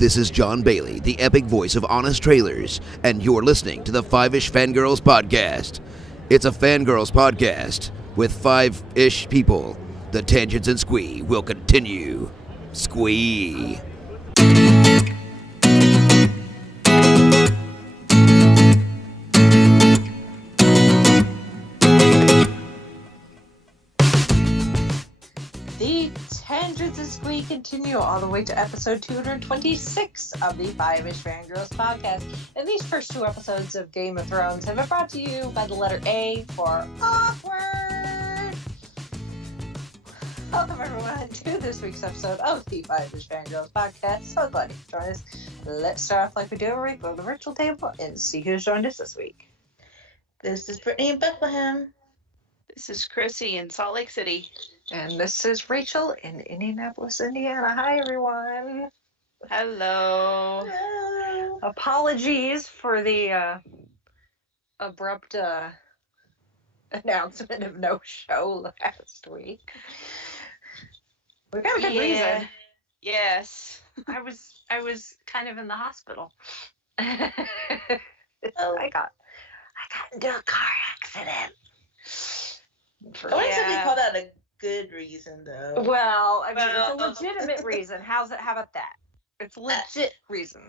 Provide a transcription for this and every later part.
This is John Bailey, the epic voice of Honest Trailers, and you're listening to the Five-ish Fangirls podcast. It's a Fangirls podcast with five-ish people. The tangents and squee will continue. Squee. The tangents and squee continue all the way to episode 226 of the Five-ish Fangirls podcast. And these first two episodes of Game of Thrones have been brought to you by the letter A for awkward. Welcome everyone to this week's episode of the Five-ish Fangirls podcast. So glad you could join us. Let's start off like we do every week, go to the virtual table and see who's joined us this week. This is Brittany in Bethlehem. This is Chrissy in Salt Lake City. And this is Rachel in Indianapolis, Indiana. Hi, everyone. Hello. Hello. Apologies for the abrupt announcement of no show last week. We got a good reason. Yes. I was kind of in the hospital. Oh. I got into a car accident. I wouldn't exactly call that a good reason, though. Well, I mean, it's a legitimate reason. How about that? It's a legit reason.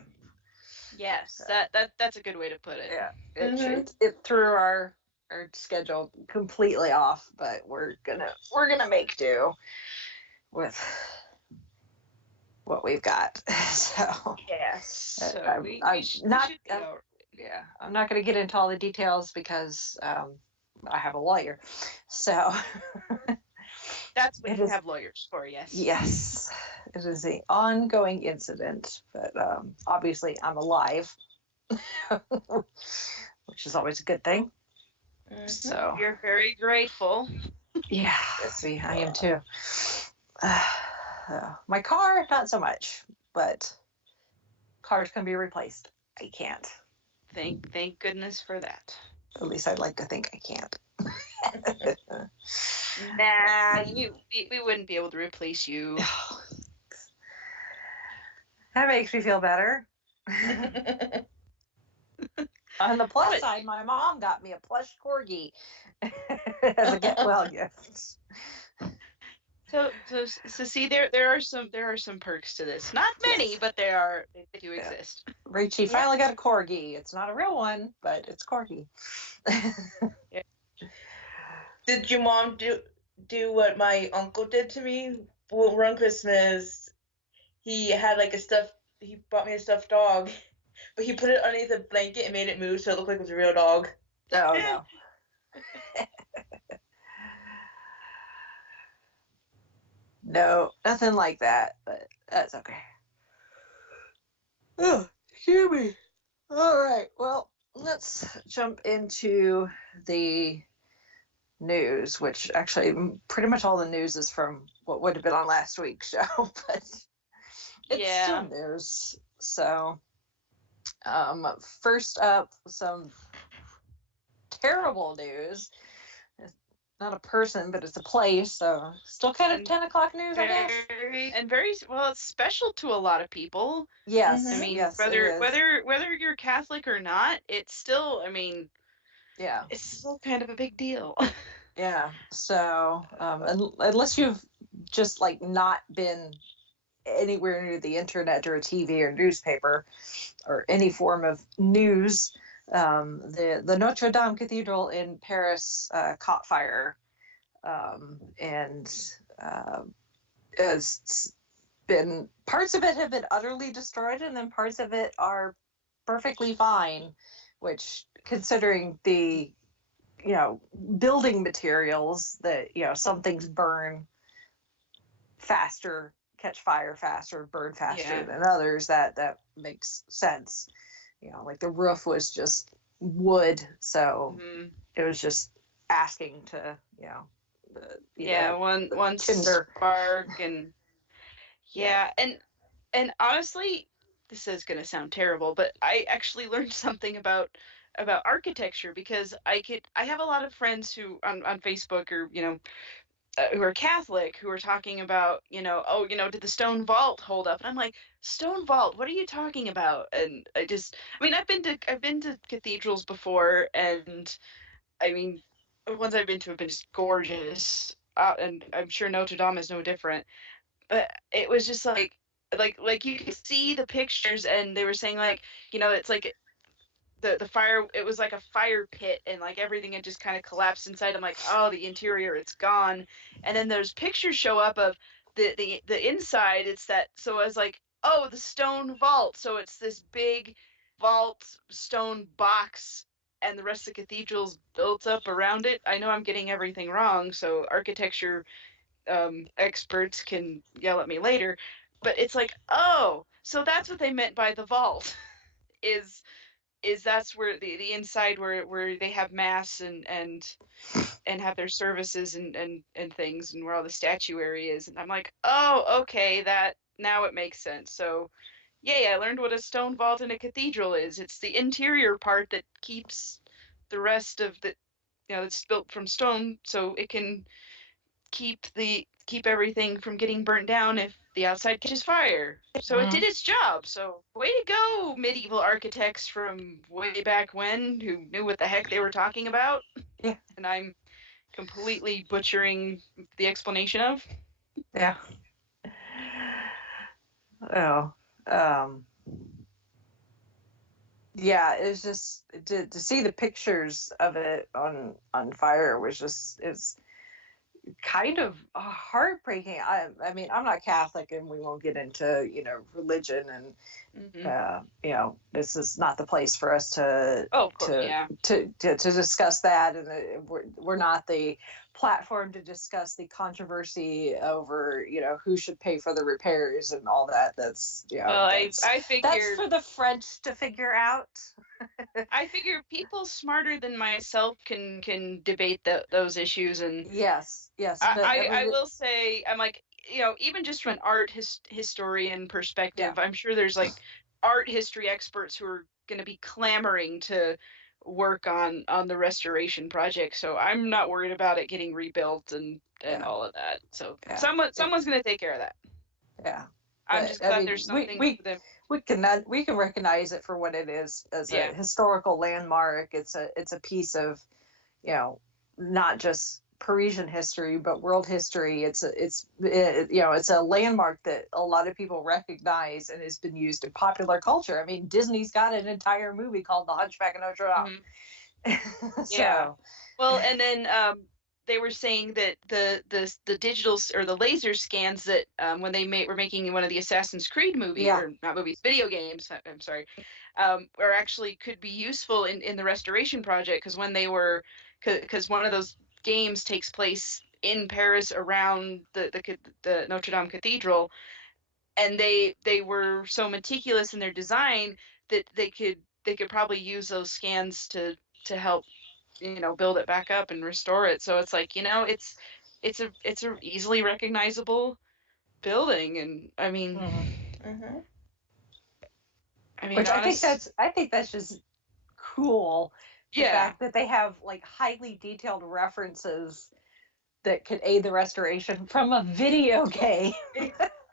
Yes, that's a good way to put it. Yeah, it threw our schedule completely off, but we're gonna make do with what we've got. So Yes. So I'm not gonna get into all the details because I have a lawyer. So that's what you have lawyers for. Yes. Yes, it is an ongoing incident, but obviously I'm alive, which is always a good thing. Mm-hmm. So You're very grateful. yeah, I am too. My car, not so much, but cars can be replaced. I can't. Thank goodness for that. At least I'd like to think I can't. Nah, we wouldn't be able to replace you. That makes me feel better. On the plus side, my mom got me a plush corgi as a get well gift. So see, there are some perks to this. Not many, but they do exist. Rachie finally got a corgi. It's not a real one, but it's corgi. Yeah. Did your mom do what my uncle did to me? Well, around Christmas, he bought me a stuffed dog, but he put it underneath a blanket and made it move so it looked like it was a real dog. Oh, no. No, nothing like that, but that's okay. Oh, excuse me. All right, well, let's jump into the news, which actually pretty much all the news is from what would have been on last week's show, but it's still news. So, first up, some terrible news. Not a person, but it's a place, so still kind of 10 o'clock news, I guess. Very well, it's special to a lot of people. Yes. I mean, yes, whether you're Catholic or not, it's still, yeah, it's still kind of a big deal. Yeah. So, unless you've just not been anywhere near the internet or a TV or newspaper or any form of news, the Notre Dame Cathedral in Paris caught fire, and has been, parts of it have been utterly destroyed, and then parts of it are perfectly fine, which, considering the building materials that some things burn faster, catch fire faster, burn faster than others, that makes sense. Like the roof was just wood, so it was just asking to, one tinder spark, and and honestly, this is gonna sound terrible, but I actually learned something about architecture because I have a lot of friends who on Facebook or who are Catholic who are talking about, did the stone vault hold up? And I'm like, stone vault? What are you talking about? And I've been to cathedrals before, and I mean, the ones I've been to have been just gorgeous, and I'm sure Notre Dame is no different. But it was just like you could see the pictures, and they were saying like, it's like the fire, it was like a fire pit, and like everything had just kind of collapsed inside. I'm like, oh, the interior, it's gone. And then those pictures show up of the inside. It's that, so I was like, oh, the stone vault, so it's this big vault stone box, and the rest of the cathedral's built up around it. I know I'm getting everything wrong, so architecture experts can yell at me later, but it's like, oh, so that's what they meant by the vault. is that's where the inside where they have mass and have their services and things, and where all the statuary is. And I'm like, oh, okay, that now it makes sense. So yay, I learned what a stone vault in a cathedral is. It's the interior part that keeps the rest of the, it's built from stone, so it can keep everything from getting burnt down if the outside catches fire. So it did its job. So way to go, medieval architects from way back when who knew what the heck they were talking about. Yeah. And I'm completely butchering the explanation of. Yeah. Oh. Yeah, it's just to see the pictures of it on fire was just, it's kind of heartbreaking. I mean, I'm not Catholic, and we won't get into religion, and this is not the place for us to discuss that, and we're not the platform to discuss the controversy over who should pay for the repairs and all that. That's I figure that's for the French to figure out. I figure people smarter than myself can debate those issues. And yes. I will say, I'm like, even just from an art historian perspective, I'm sure there's like art history experts who are going to be clamoring to work on the restoration project. So I'm not worried about it getting rebuilt and all of that. So someone's going to take care of that. Yeah. I'm just glad there's something for them. We can recognize it for what it is, as a historical landmark. It's a piece of, not just Parisian history, but world history. It's a landmark that a lot of people recognize and has been used in popular culture. I mean, Disney's got an entire movie called The Hunchback of Notre Dame. Mm-hmm. Yeah. Well, and then they were saying that the digital or the laser scans that when they were making one of the Assassin's Creed movies, or not movies, video games, I'm sorry, or actually could be useful in the restoration project, because when they were, because one of those games takes place in Paris around the Notre Dame Cathedral, and they were so meticulous in their design that they could probably use those scans to help build it back up and restore it. So it's like, it's a easily recognizable building. And I mean, which I think that's just cool. The fact that they have like highly detailed references that could aid the restoration from a video game.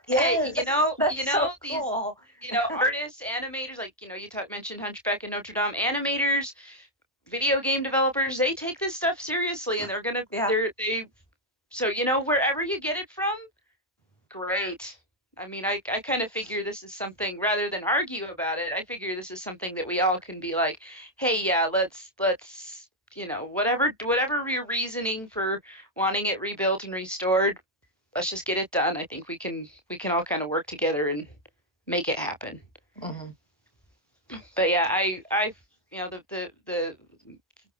Yes, that's so cool. These, artists, animators, like, you mentioned Hunchback and Notre Dame, animators, video game developers, they take this stuff seriously, and they're gonna, so, wherever you get it from, great. I mean, I kind of figure this is something, rather than argue about it, I figure this is something that we all can be like, hey, yeah, let's whatever your reasoning for wanting it rebuilt and restored, let's just get it done. I think we can all kind of work together and make it happen. But yeah, I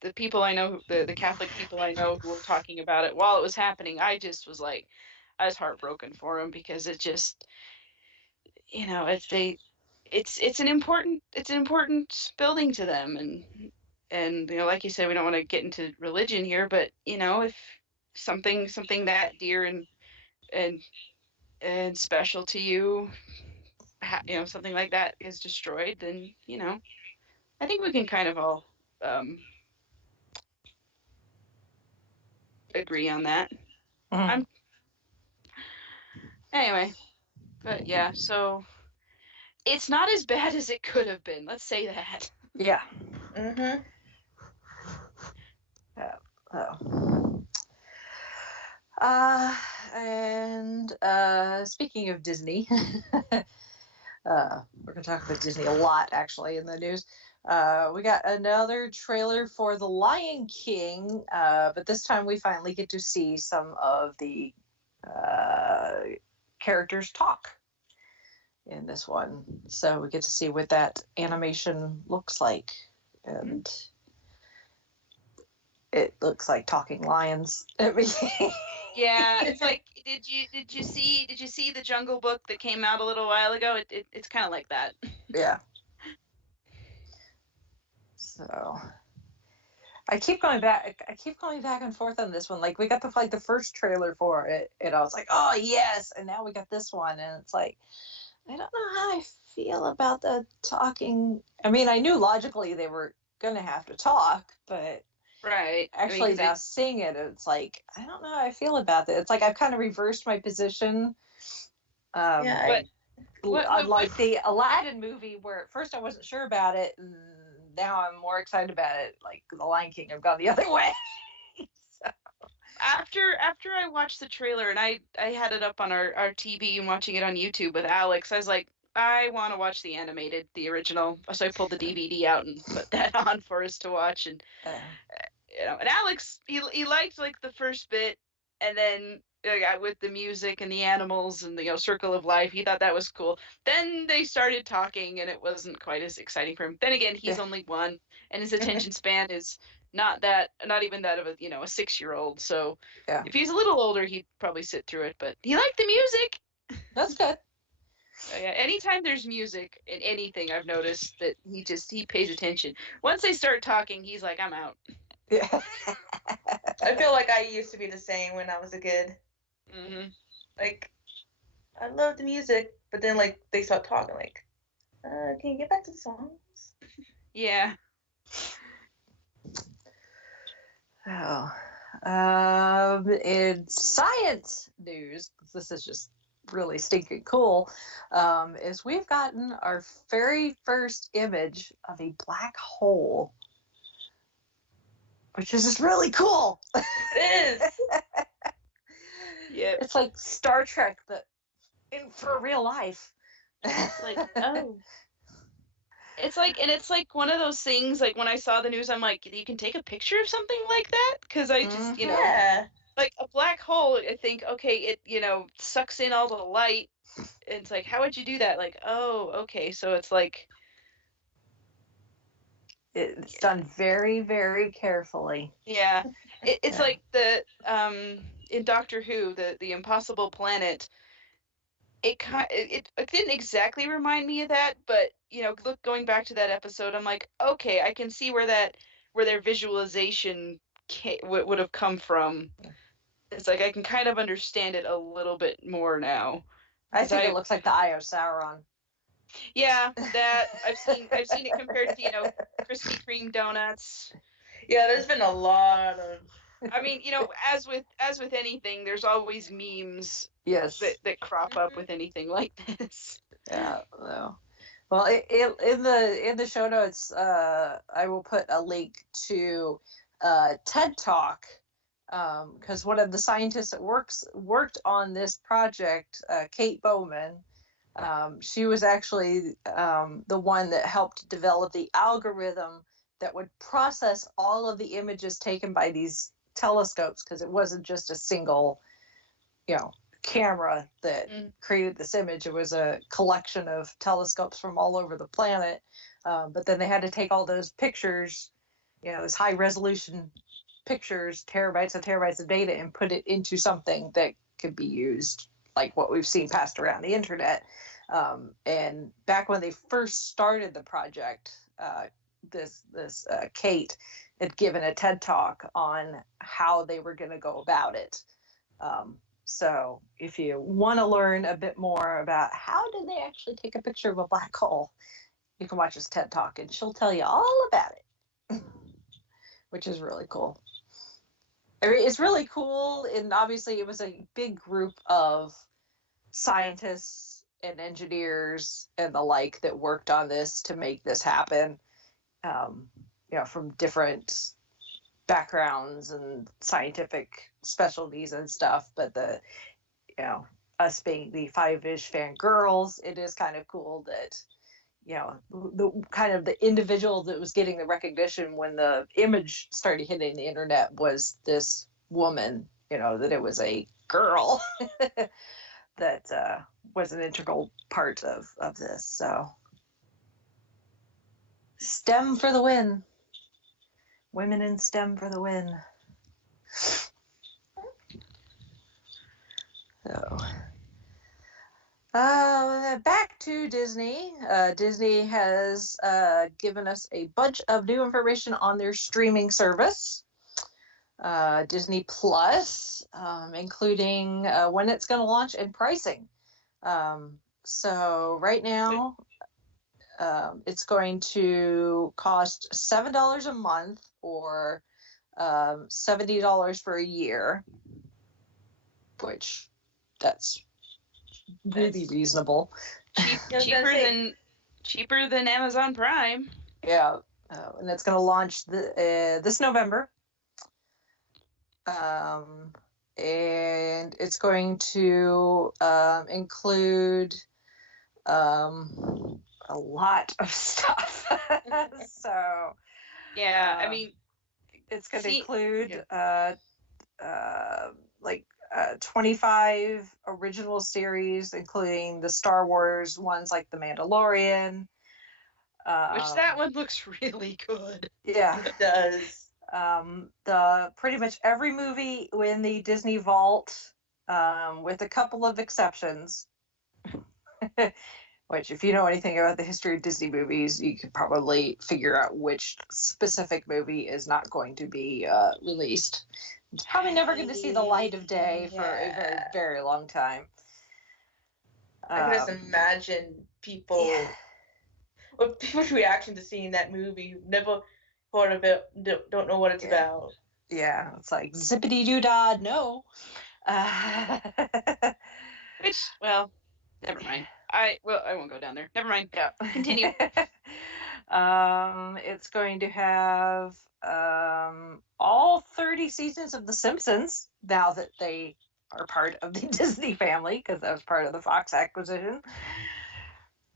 the people I know, the Catholic people I know who were talking about it while it was happening, I just was like, I was heartbroken for them, because it just, it's an important building to them, and like you said, we don't want to get into religion here, but if something that dear and special to you, something like that is destroyed, then I think we can kind of all agree on that. Mhm. Anyway, but yeah, so it's not as bad as it could have been. Let's say that. Yeah. Mm-hmm. Yeah. And speaking of Disney, we're going to talk about Disney a lot, actually, in the news. We got another trailer for The Lion King, but this time we finally get to see some of the characters talk in this one. So we get to see what that animation looks like. And it looks like talking lions. I mean, Yeah, it's like did you see the Jungle Book that came out a little while ago? It's kind of like that. yeah. So I keep going back. I keep going back and forth on this one. Like we got the first trailer for it, and I was like, "Oh yes!" And now we got this one, and it's like, I don't know how I feel about the talking. I mean, I knew logically they were gonna have to talk, but Right. I mean, actually 'cause now seeing it, it's like I don't know how I feel about it. It's like I've kind of reversed my position. Yeah. what what Unlike the Aladdin movie, where at first I wasn't sure about it, and now I'm more excited about it. Like The Lion King, I've gone the other way. So, after I watched the trailer and I had it up on our TV and watching it on YouTube with Alex, I was like, I want to watch the original. So I pulled the DVD out and put that on for us to watch. And and Alex, he liked like the first bit, and then with the music and the animals and the circle of life, he thought that was cool. Then they started talking, and it wasn't quite as exciting for him. Then again, he's yeah, only one, and his attention span is not even that of a 6-year-old. So yeah, if he's a little older, he'd probably sit through it. But he liked the music. that's good. Yeah, anytime there's music in anything, I've noticed that he pays attention. Once they start talking, he's like, I'm out. Yeah. I feel like I used to be the same when I was a kid. Hmm. Like, I love the music, but then like they start talking. Like, can you get back to the songs? Yeah. Oh. In science news, this is just really stinking cool, is we've gotten our very first image of a black hole, which is just really cool. It is. Yeah. It's like Star Trek, but for real life. It's like, oh. It's like one of those things, like when I saw the news, I'm like, you can take a picture of something like that? Because I just, Yeah. like a black hole, I think, okay, it, sucks in all the light. And it's like, how would you do that? Like, oh, okay. So it's like, It's done very, very carefully. yeah. It's Yeah. like in Doctor Who, the Impossible Planet, it didn't exactly remind me of that, but going back to that episode, I'm like, okay, I can see where their visualization would have come from. It's like I can kind of understand it a little bit more now. I 'Cause think it looks like the Eye of Sauron. yeah, that I've seen it compared to Krispy Kreme donuts. Yeah, there's been a lot of. I mean, as with anything, there's always memes Yes. that crop up with anything like this. Yeah. No. Well, in the show notes, I will put a link to TED Talk, because one of the scientists that worked on this project, Kate Bowman, she was actually the one that helped develop the algorithm that would process all of the images taken by these telescopes, because it wasn't just a single, camera that created this image. It was a collection of telescopes from all over the planet. But then they had to take all those pictures, those high resolution pictures, terabytes and terabytes of data, and put it into something that could be used, like what we've seen passed around the internet. And back when they first started the project, this Kate had given a TED talk on how they were going to go about it. So if you want to learn a bit more about how did they actually take a picture of a black hole, you can watch this TED talk, and she'll tell you all about it, which is really cool. I mean, it's really cool, and obviously it was a big group of scientists and engineers and the like that worked on this to make this happen. From different backgrounds and scientific specialties and stuff. But us being the Five-ish fangirls, it is kind of cool that the kind of the individual that was getting the recognition when the image started hitting the internet was this woman, that it was a girl that was an integral part of this. So STEM for the win. Women in STEM for the win. So back to Disney. Disney has given us a bunch of new information on their streaming service, Disney Plus, including when it's going to launch and pricing. So right now, it's going to cost $7 a month or $70 for a year, which that's really reasonable. Cheaper than Amazon Prime. Yeah, and it's going to launch this November. And it's going to include a lot of stuff. So yeah, I mean, it's going to include 25 original series, including the Star Wars ones like The Mandalorian. Which that one looks really good. Yeah, it does. The pretty much every movie in the Disney Vault, with a couple of exceptions. Which, if you know anything about the history of Disney movies, you could probably figure out which specific movie is not going to be released. It's probably never going to see the light of day for a very, very long time. I can just imagine people's reaction to seeing that movie. Never heard of it, don't know what it's about. Yeah, it's like zippity doo dah, no. Which, well, never mind. I won't go down there. Never mind. Yeah. Continue. It's going to have all 30 seasons of The Simpsons now that they are part of the Disney family, because that was part of the Fox acquisition.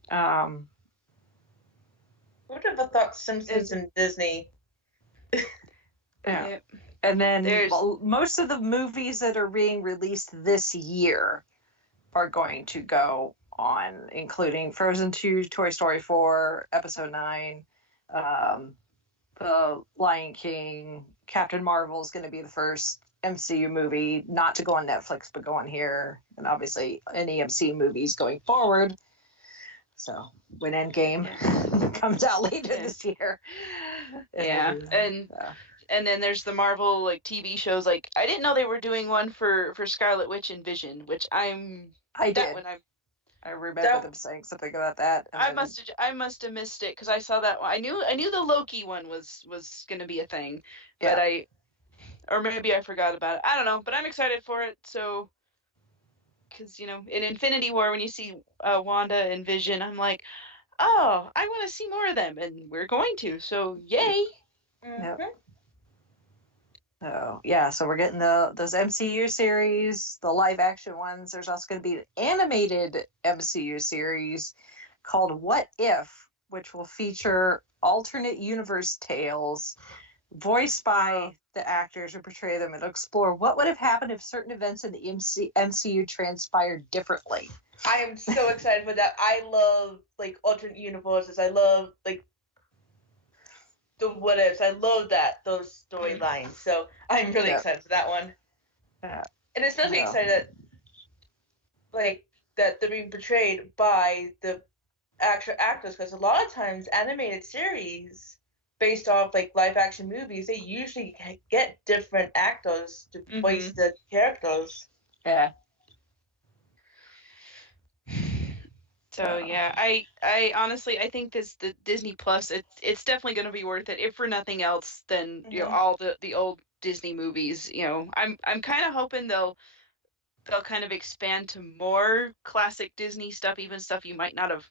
Who would have thought Simpsons and Disney? Yeah. And then most of the movies that are being released this year are going to go on, including Frozen 2, Toy Story 4, Episode 9, The Lion King, Captain Marvel is going to be the first MCU movie not to go on Netflix but go on here, and obviously any MCU movies going forward. So when Endgame comes out later this year. Yeah, and then there's the Marvel TV shows. I didn't know they were doing one for Scarlet Witch and Vision, which I remember them saying something about that. I must have missed it because I saw that one. I knew the Loki one was going to be a thing, but or maybe I forgot about it. I don't know, but I'm excited for it. So, because in Infinity War, when you see Wanda and Vision, I'm like, oh, I want to see more of them, and we're going to. So, yay! Yep. Oh, yeah, so we're getting those MCU series, the live action ones. There's also going to be an animated MCU series called What If, which will feature alternate universe tales voiced by the actors who portray them and explore what would have happened if certain events in the MCU transpired differently. I am so excited for that. I love alternate universes. I love the what ifs. I love those storylines. So I'm really excited for that one. And especially excited that they're being portrayed by the actual actors, because a lot of times animated series based off live action movies, they usually get different actors to voice the characters. Yeah. So yeah, I honestly I think the Disney Plus it's definitely going to be worth it, if for nothing else than all the old Disney movies. You know, I'm kind of hoping they'll kind of expand to more classic Disney stuff, even stuff you might not have,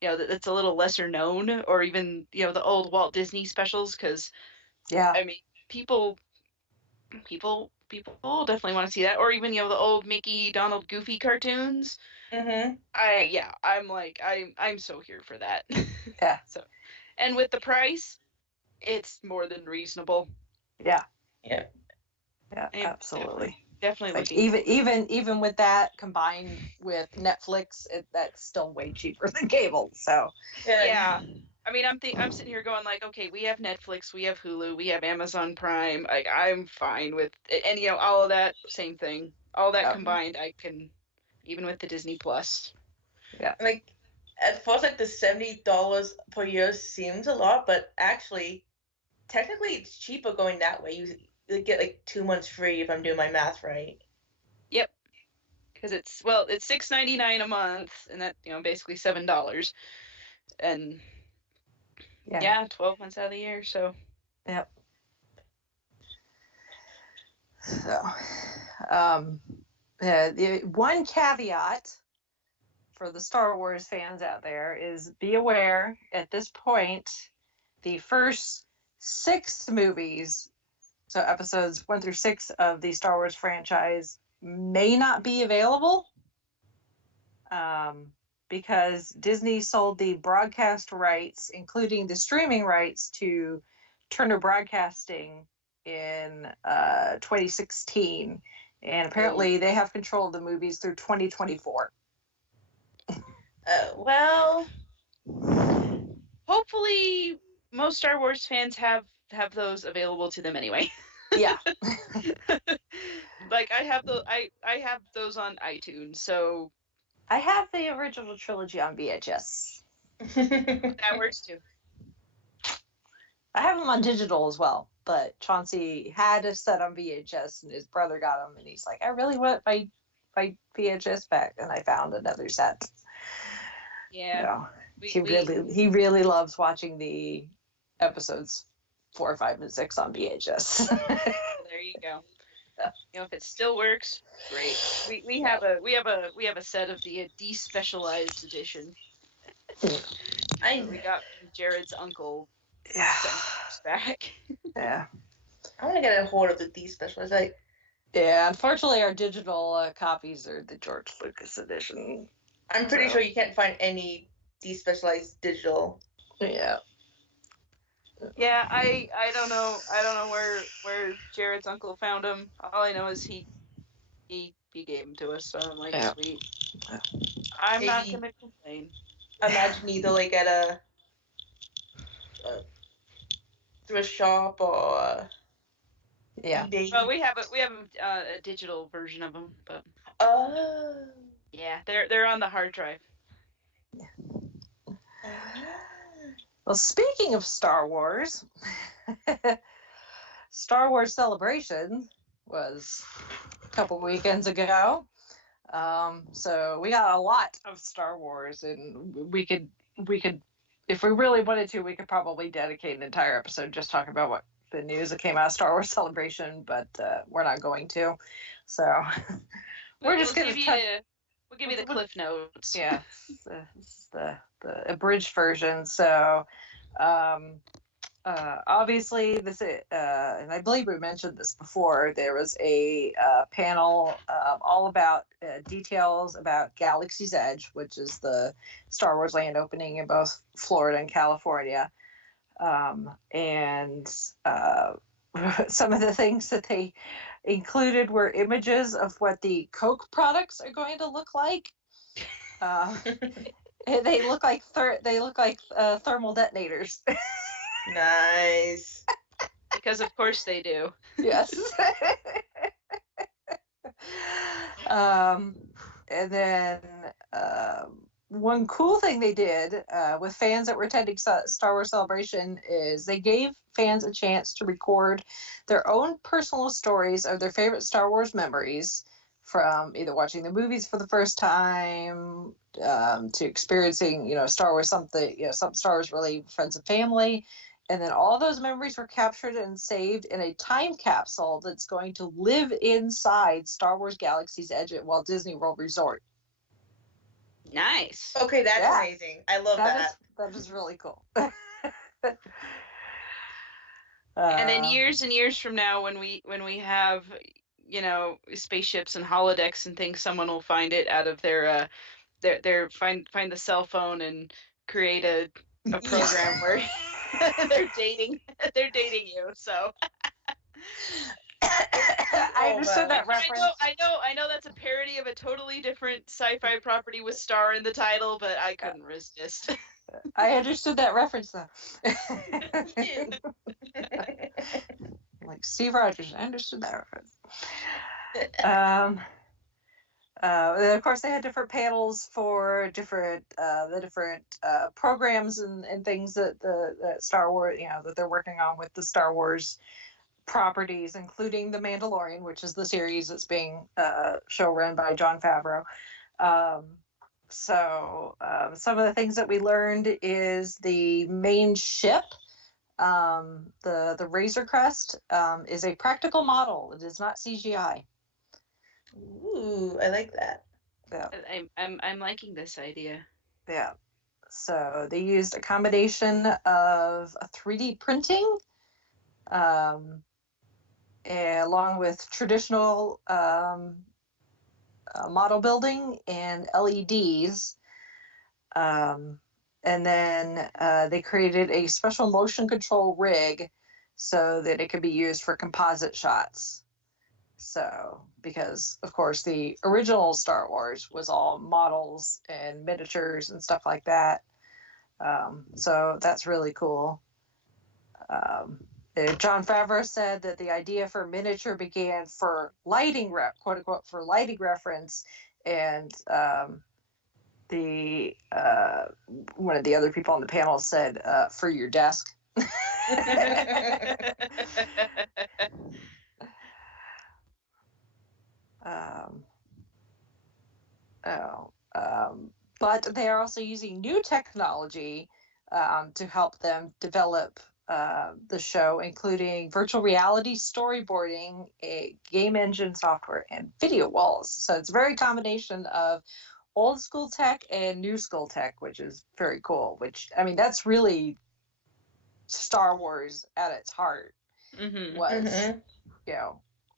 you know, that's a little lesser known, or even, you know, the old Walt Disney specials, because Yeah. I mean, people definitely want to see that, or even, you know, the old Mickey, Donald, Goofy cartoons. Mm-hmm. I'm so here for that. Yeah. So, and with the price, it's more than reasonable. Yeah. Yeah. Yeah. I'm Absolutely. definitely Like looking. even with that combined with Netflix, that's still way cheaper than cable. So Yeah. I mean, I'm sitting here going like, okay, we have Netflix, we have Hulu, we have Amazon Prime. Like, I'm fine with it. And, you know, all of that, same thing. All that combined, I can, even with the Disney Plus. yeah. Like at first, like the $70 per year seems a lot, but actually, technically, it's cheaper going that way. You get like 2 months free if I'm doing my math right. Yep. Because it's $6.99 a month, and that, you know, basically $7. And yeah, 12 months out of the year. So Yep. So, the one caveat for the Star Wars fans out there is be aware at this point, the first 6 movies, so episodes 1 through 6 of the Star Wars franchise, may not be available. Because Disney sold the broadcast rights, including the streaming rights, to Turner Broadcasting in 2016. And apparently they have control of the movies through 2024. well, hopefully most Star Wars fans have those available to them anyway. Yeah. Like, I have those on iTunes, so I have the original trilogy on VHS. that works too. I have them on digital as well, but Chauncey had a set on VHS and his brother got them, and he's like, I really want my VHS back, and I found another set. Yeah. You know, he really loves watching the episodes 4, 5, and 6 on VHS. There you go. You know, if it still works, great. We have a set of the despecialized edition. We got from Jared's uncle. Yeah. Back. Yeah. I want to get a hold of the despecialized. Like, yeah, unfortunately, our digital copies are the George Lucas edition. I'm pretty sure you can't find any despecialized digital. Yeah. Yeah, I don't know. I don't know where Jared's uncle found him. All I know is he gave him to us, so I'm like, sweet. I'm not gonna complain. Imagine either like at a thrift shop or eBay. Well, we have a digital version of them, but yeah, they're on the hard drive. Well, speaking of Star Wars, Star Wars Celebration was a couple weekends ago. So we got a lot of Star Wars, and we could, if we really wanted to, we could probably dedicate an entire episode just talking about what the news that came out of Star Wars Celebration, but we're not going to. So we're just going to we'll give you the cliff notes. Yeah, this is the abridged version. So obviously this and I believe we mentioned this before, there was a panel all about details about Galaxy's Edge, which is the Star Wars land opening in both Florida and California, and some of the things that they included were images of what the Coke products are going to look like. They look like thermal detonators. Nice. Because of course they do. Yes. And then one cool thing they did with fans that were attending Star Wars Celebration is they gave fans a chance to record their own personal stories of their favorite Star Wars memories, from either watching the movies for the first time to experiencing, Star Wars, something Star Wars related friends and family, And then all those memories were captured and saved in a time capsule that's going to live inside Star Wars Galaxy's Edge at Walt Disney World Resort. Nice. Okay, that's Yeah. amazing. I love that. That is really cool. And then years and years from now, when we have, spaceships and holodecks and things, someone will find it out of their find the cell phone and create a program where they're dating you. So I understood that reference. I know that's a parody of a totally different sci-fi property with star in the title, but I couldn't resist. I understood that reference though. Like Steve Rogers, I understood that reference. And of course, they had different panels for the different programs and things that the Star Wars, that they're working on with the Star Wars properties, including The Mandalorian, which is the series that's being show run by Jon Favreau. So some of the things that we learned is the main ship, the Razor Crest, is a practical model. It is not CGI. Ooh, I like that. Yeah. I'm liking this idea. Yeah. So they used a combination of 3D printing, along with traditional model building and LEDs. And then they created a special motion control rig so that it could be used for composite shots. So, because of course the original Star Wars was all models and miniatures and stuff like that. So that's really cool. Jon Favreau said that the idea for miniature began for lighting, quote unquote, for lighting reference, and the one of the other people on the panel said for your desk. But they are also using new technology to help them develop the show, including virtual reality storyboarding, a game engine software, and video walls. So it's a very combination of old school tech and new school tech, which is very cool. Which, I mean, that's really Star Wars at its heart. Was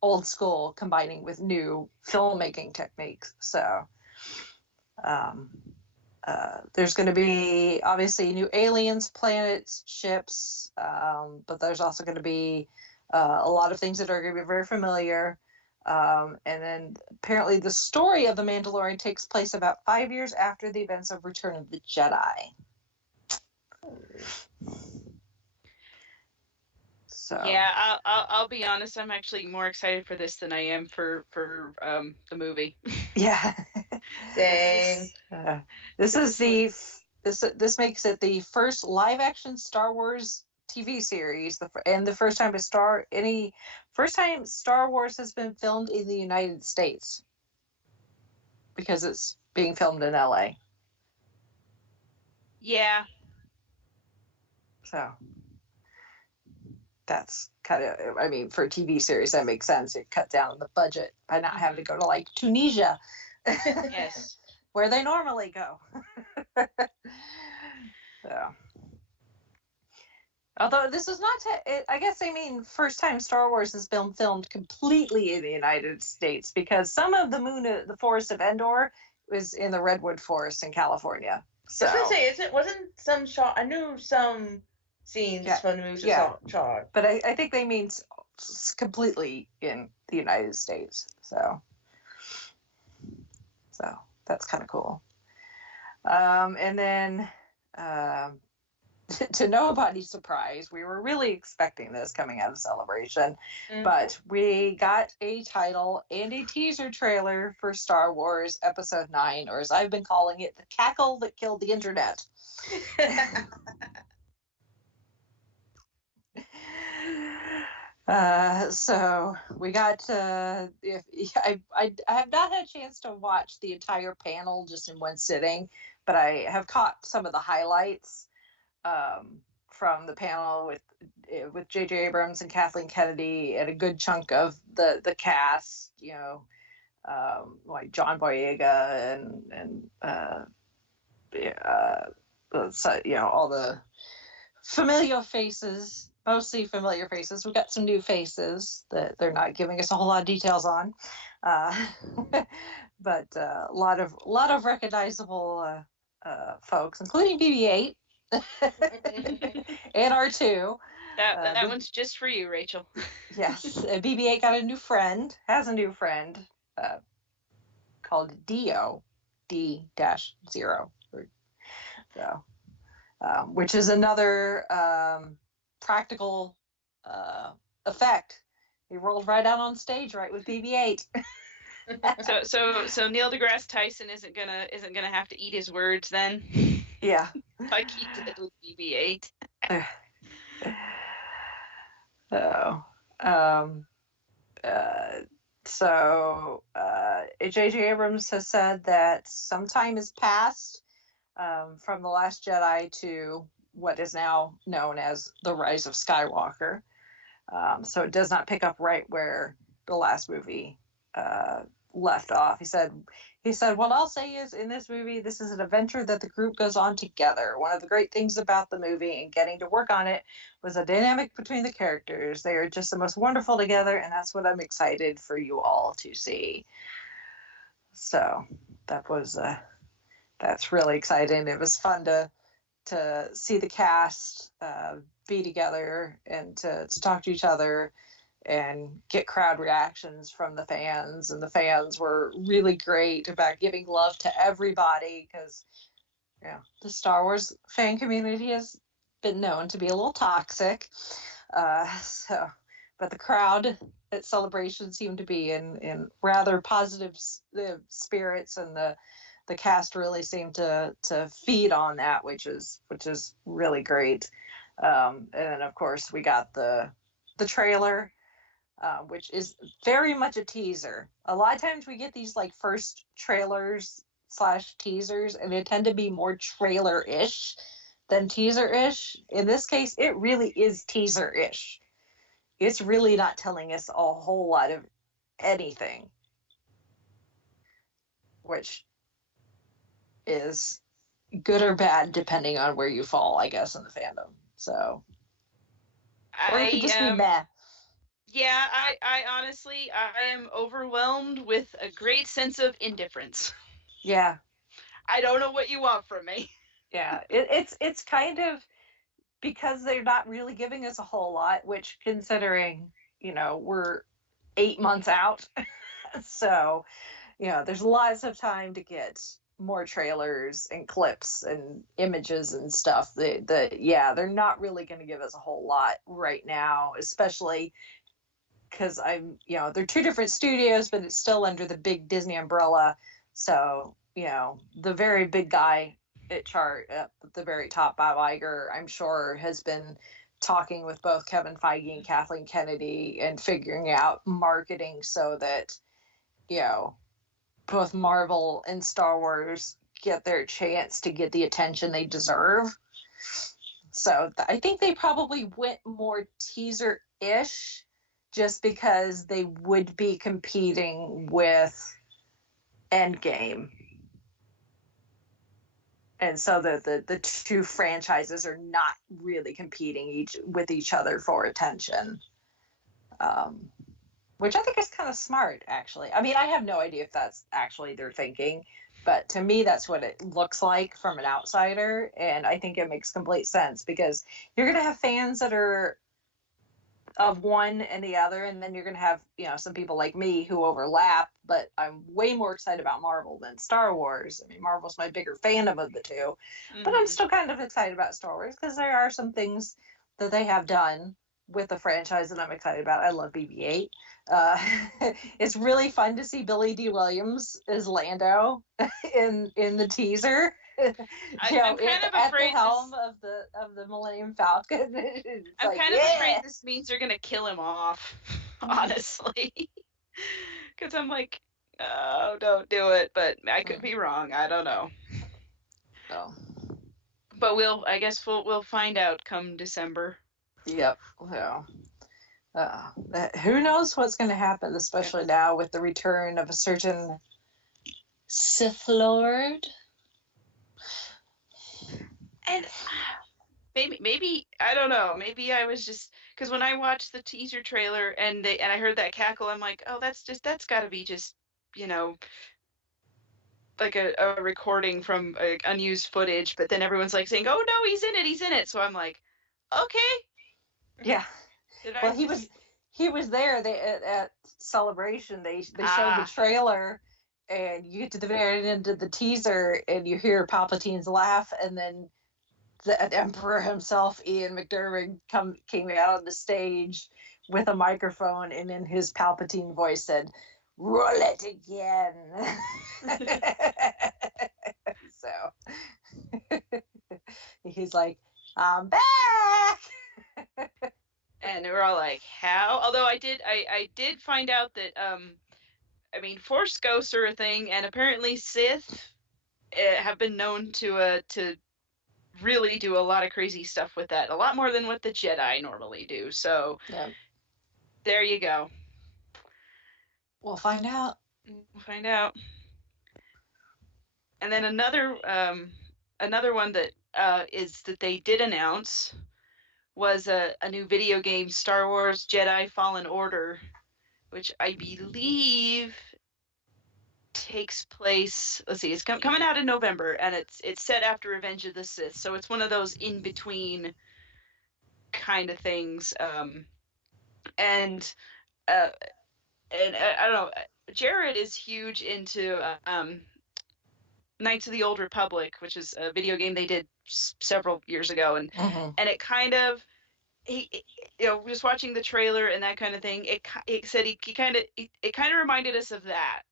old school combining with new filmmaking techniques. So there's going to be obviously new aliens, planets, ships, but there's also going to be a lot of things that are going to be very familiar. And then apparently the story of The Mandalorian takes place about 5 years after the events of Return of the Jedi. So yeah, I'll be honest. I'm actually more excited for this than I am for the movie. Yeah. Dang. This makes it the first live action Star Wars TV series, and the first time Star Wars has been filmed in the United States, because it's being filmed in LA. Yeah. So that's kind of, I mean, for a TV series, that makes sense. It cut down on the budget by not having to go to like Tunisia. Yes. Where they normally go. So, although this is not, I guess I mean first time Star Wars has been filmed completely in the United States, because some of the Forest of Endor was in the Redwood Forest in California. So I was gonna say, wasn't some shot? I knew some scenes from the movie shot, but I think they mean completely in the United States. So that's kind of cool. And then to nobody's surprise, we were really expecting this coming out of Celebration, but we got a title and a teaser trailer for Star Wars Episode 9, or as I've been calling it, the cackle that killed the internet. So we got I have not had a chance to watch the entire panel just in one sitting, but I have caught some of the highlights from the panel with J.J. Abrams and Kathleen Kennedy and a good chunk of the cast, like John Boyega all the familiar faces, mostly familiar faces. We've got some new faces that they're not giving us a whole lot of details on, but a lot of recognizable folks, including BB-8 and R2. That one's just for you, Rachel. Yes, BB-8 has a new friend called Dio, D-0. So, which is another practical effect. He rolled right out on stage right with BB-8. So Neil deGrasse Tyson isn't gonna have to eat his words then. Yeah. Like he did with BB-8. So J.J. Abrams has said that some time has passed from The Last Jedi to what is now known as The Rise of Skywalker. So it does not pick up right where the last movie left off. He said, what I'll say is, in this movie, this is an adventure that the group goes on together. One of the great things about the movie and getting to work on it was the dynamic between the characters. They are just the most wonderful together, and that's what I'm excited for you all to see. So that's really exciting. It was fun to see the cast be together and to talk to each other and get crowd reactions from the fans. And the fans were really great about giving love to everybody, because the Star Wars fan community has been known to be a little toxic. But the crowd at Celebration seemed to be in rather positive spirits, and the cast really seemed to feed on that, which is really great. And then of course we got the trailer, which is very much a teaser. A lot of times we get these like first trailers / teasers, and they tend to be more trailer-ish than teaser-ish. In this case, it really is teaser-ish. It's really not telling us a whole lot of anything, which is good or bad depending on where you fall, I guess, in the fandom. So, or it could just be meh. Yeah, I honestly, I am overwhelmed with a great sense of indifference. Yeah. I don't know what you want from me. Yeah, it's kind of, because they're not really giving us a whole lot, which, considering, we're 8 months out. So, there's lots of time to get more trailers and clips and images and stuff. They're not really going to give us a whole lot right now, especially because they're two different studios, but it's still under the big Disney umbrella. So, the very big guy at the very top, Bob Iger, I'm sure has been talking with both Kevin Feige and Kathleen Kennedy and figuring out marketing so that, both Marvel and Star Wars get their chance to get the attention they deserve. So I think they probably went more teaser-ish, just because they would be competing with Endgame. And so the two franchises are not really competing with each other for attention. Which I think is kind of smart, actually. I mean, I have no idea if that's actually their thinking, but to me, that's what it looks like from an outsider. And I think it makes complete sense, because you're going to have fans that are of one and the other, and then you're going to have, some people like me who overlap, but I'm way more excited about Marvel than Star Wars. I mean, Marvel's my bigger fandom of the two, but I'm still kind of excited about Star Wars because there are some things that they have done with the franchise that I'm excited about. I love BB-8. It's really fun to see Billy D. Williams as Lando in the teaser. I'm kind of afraid at the helm of the Millennium Falcon. I'm kind of afraid this means they're gonna kill him off, honestly. Because I'm like, oh, don't do it. But I could be wrong. I don't know. Oh. But I guess we'll find out come December. Yep. So, who knows what's going to happen, especially now with the return of a certain Sith Lord. And maybe I don't know. Maybe I was just because when I watched the teaser trailer and I heard that cackle, I'm like, oh, that's got to be just you know like a recording from unused footage. But then everyone's like saying, oh no, he's in it. So I'm like, okay. Yeah. Did Well, I just? he was there. They at Celebration. They showed the trailer, and you get to the very end of the teaser, and you hear Palpatine's laugh, and then the Emperor himself, Ian McDiarmid, came out on the stage with a microphone, and in his Palpatine voice said, "Roll it again." So he's like, "I'm back." And we're all like, how? Although I did find out that I mean, Force ghosts are a thing, and apparently Sith have been known to really do a lot of crazy stuff with that, a lot more than what the Jedi normally do. So Yeah. there you go. We'll find out. We'll find out. And then another one that is that they did announce was a new video game, Star Wars Jedi Fallen Order, which I believe takes place. Let's see, it's coming out in November, and it's set after Revenge of the Sith, so it's one of those in between kind of things. And uh, I don't know. Jared is huge into Knights of the Old Republic, which is a video game they did several years ago, and it kind of just watching the trailer and that kind of thing, it said he kind of it kind of reminded us of that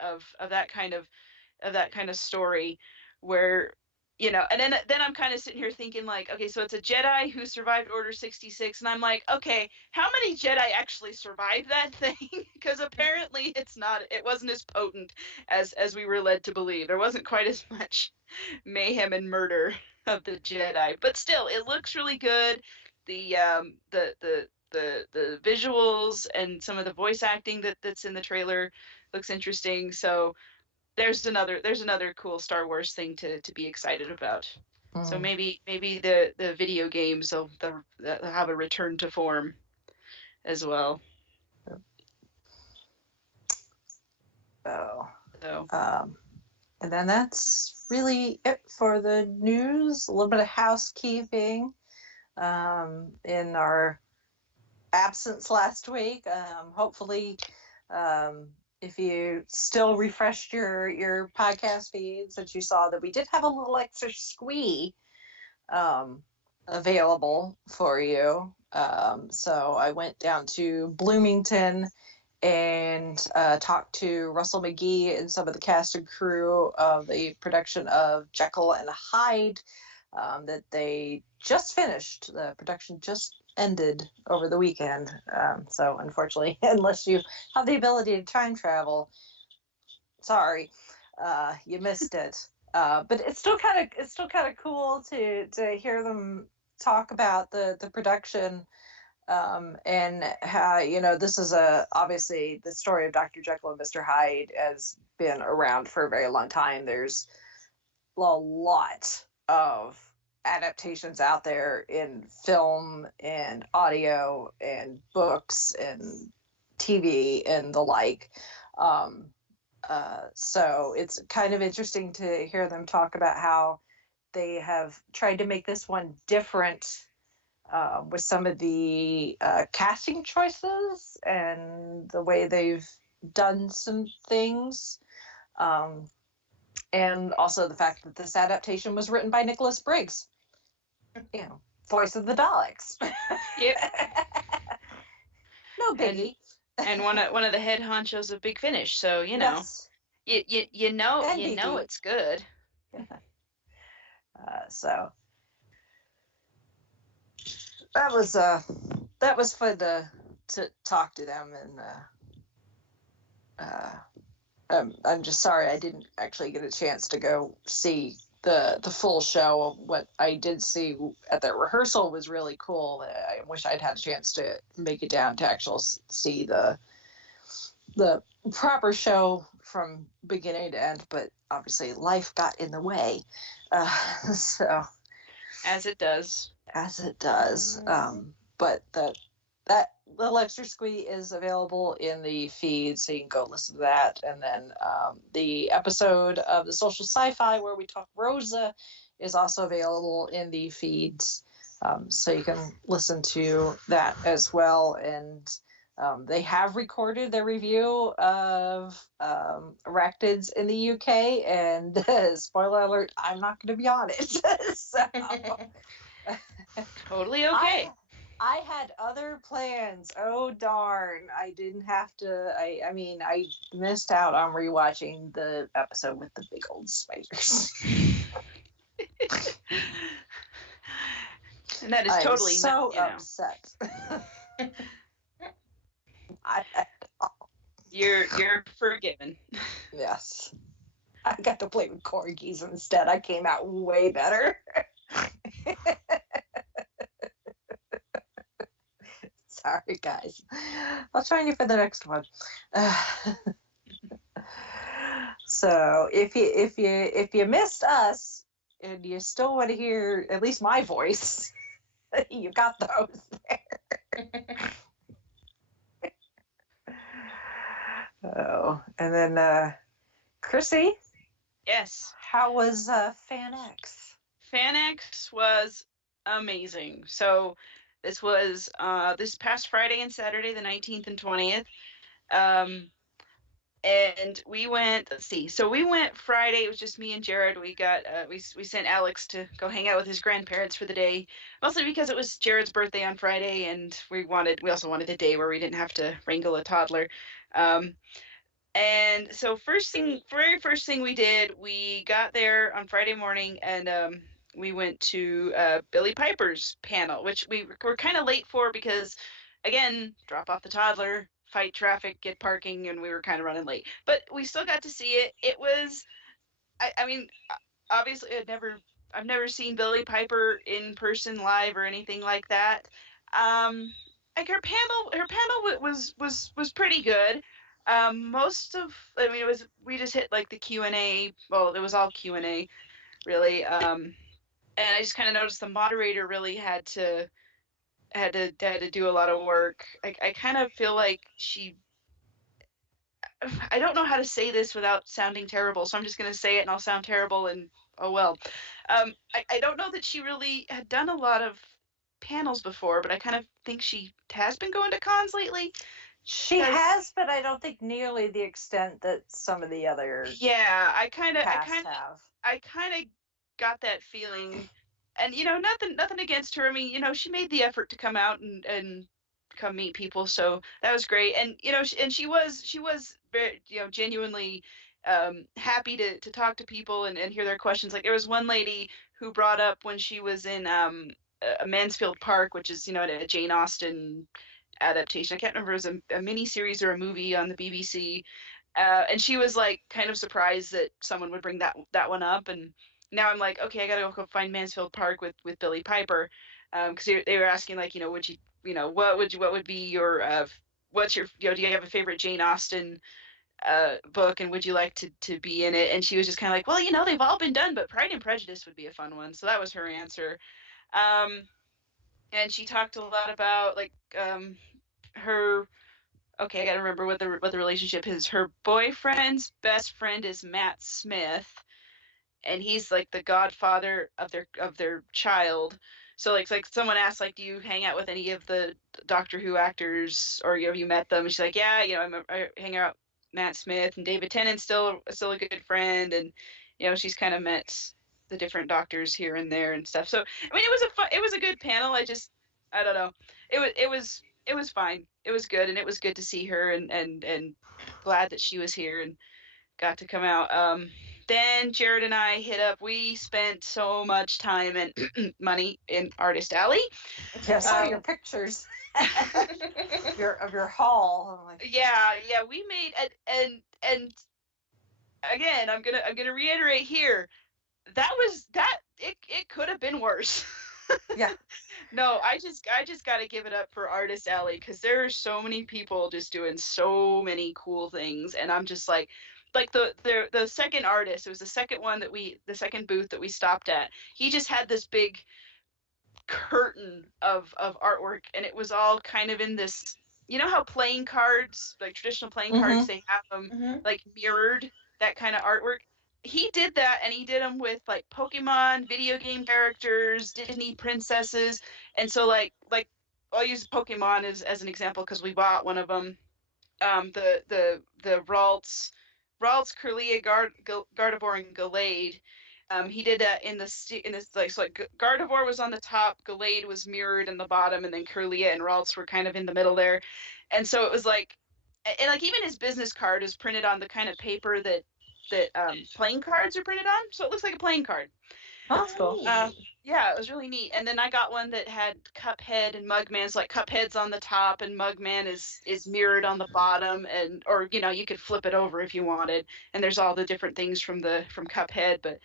kind of story where and then I'm kind of sitting here thinking like, okay, so it's a Jedi who survived Order 66, and I'm like, okay, how many Jedi actually survived that thing? Because apparently it wasn't as potent as we were led to believe. There wasn't quite as much mayhem and murder of the Jedi, but still, it looks really good. The visuals and some of the voice acting that's in the trailer looks interesting. So there's another cool Star Wars thing to be excited about. So maybe the video games they'll have a return to form as well. So. And then that's really it for the news. A little bit of housekeeping. In our absence last week, hopefully, if you still refreshed your podcast feeds, that you saw that we did have a little extra squee available for you. So I went down to Bloomington and talked to Russell McGee and some of the cast and crew of the production of Jekyll and Hyde that they just finished. The production just ended over the weekend. So unfortunately, unless you have the ability to time travel, sorry, you missed it. But it's still kind of cool to hear them talk about the production. And how this is obviously the story of Dr. Jekyll and Mr. Hyde has been around for a very long time. There's a lot of adaptations out there in film and audio and books and TV and the like. So it's kind of interesting to hear them talk about how they have tried to make this one different with some of the casting choices and the way they've done some things. And also the fact that this adaptation was written by Nicholas Briggs, voice of the Daleks. Yep. No biggie. And one of the head honchos of Big Finish, so Yes. you know it's good. So that was fun to talk to them, and I'm just sorry I didn't actually get a chance to go see the full show. What I did see at the rehearsal was really cool. I wish I'd had a chance to make it down to actually see the proper show from beginning to end, but obviously life got in the way. So As it does. as it does. But the little extra squee is available in the feed, so you can go listen to that. And then the episode of the social sci-fi where we talk Rosa is also available in the feeds, so you can listen to that as well. And they have recorded their review of Arachnids in the UK, and spoiler alert, I'm not going to be on it. So, Totally okay. I had other plans. Oh darn! I didn't have to. I mean, I missed out on rewatching the episode with the big old spiders. And that is I'm totally so not, upset. You're forgiven. Yes, I got to play with corgis instead. I came out way better. Sorry, guys. I'll join you for the next one. So if you missed us and you still want to hear at least my voice, you got those there. Oh, and then Chrissy. Yes. How was Fan X? Fan X was amazing. So this was this past Friday and Saturday, the 19th and 20th. And we went, let's see. So we went Friday, it was just me and Jared. We got we sent Alex to go hang out with his grandparents for the day, mostly because it was Jared's birthday on Friday, and we also wanted a day where we didn't have to wrangle a toddler. And so very first thing we did, we got there on Friday morning, and we went to Billy Piper's panel, which we were kind of late for because, again, drop off the toddler, fight traffic, get parking, and we were kind of running late. But we still got to see it. It was, I mean, obviously I've never seen Billy Piper in person live or anything like that. Like her panel was pretty good. We just hit like the Q&A. Well, it was all Q&A, really. And I just kind of noticed the moderator really had to do a lot of work. I kind of feel like I don't know how to say this without sounding terrible, so I'm just going to say it and I'll sound terrible, and oh well. I don't know that she really had done a lot of panels before, but I kind of think she has been going to cons lately. She has, but I don't think nearly the extent that some of the other I kind of got that feeling, and nothing against her. I mean, she made the effort to come out and come meet people, so that was great. And she was very genuinely happy to talk to people and hear their questions. Like there was one lady who brought up when she was in a Mansfield Park, which is a Jane Austen adaptation. I can't remember if it was a mini series or a movie on the BBC. And she was like kind of surprised that someone would bring that one up. And now I'm like, okay, I gotta go find Mansfield Park with Billy Piper, because they were asking like, would you, what would be your what's your, do you have a favorite Jane Austen book, and would you like to be in it? And she was just kind of like, well, they've all been done, but Pride and Prejudice would be a fun one. So that was her answer. And she talked a lot about like her. Okay, I gotta remember what the relationship is. Her boyfriend's best friend is Matt Smith, and he's like the godfather of their child. So like someone asked, like, do you hang out with any of the Doctor Who actors, or have you met them? And she's like, yeah, I hang out with Matt Smith, and David Tennant's still a good friend, and she's kind of met the different doctors here and there and stuff. So I mean, it was a good panel. I don't know. It was fine. It was good, and it was good to see her, and glad that she was here and got to come out. Then Jared and I we spent so much time and money in Artist Alley. Yeah, I saw your pictures of your haul. I'm like, yeah, we made and again, I'm gonna reiterate here, it could have been worse. Yeah. No, I just got to give it up for Artist Alley, because there are so many people just doing so many cool things, and I'm just like the second artist, it was the second booth that we stopped at. He just had this big curtain of artwork, and it was all kind of in this, you know how playing cards, like traditional playing cards, they have them like mirrored, that kind of artwork. He did that, and he did them with like Pokemon video game characters, Disney princesses. And so like I'll use Pokemon as an example because we bought one of them. The Ralts, Kirlia, Gardevoir, and Gallade. He did that in this like Gardevoir was on the top, Gallade was mirrored in the bottom, and then Kirlia and Ralts were kind of in the middle there. And so it was like, and like even his business card is printed on the kind of paper that playing cards are printed on, so it looks like a playing card. Oh, that's cool. Yeah, it was really neat. And then I got one that had Cuphead and Mugman's, like Cuphead's on the top and Mugman is mirrored on the bottom, or you could flip it over if you wanted. And there's all the different things from Cuphead, but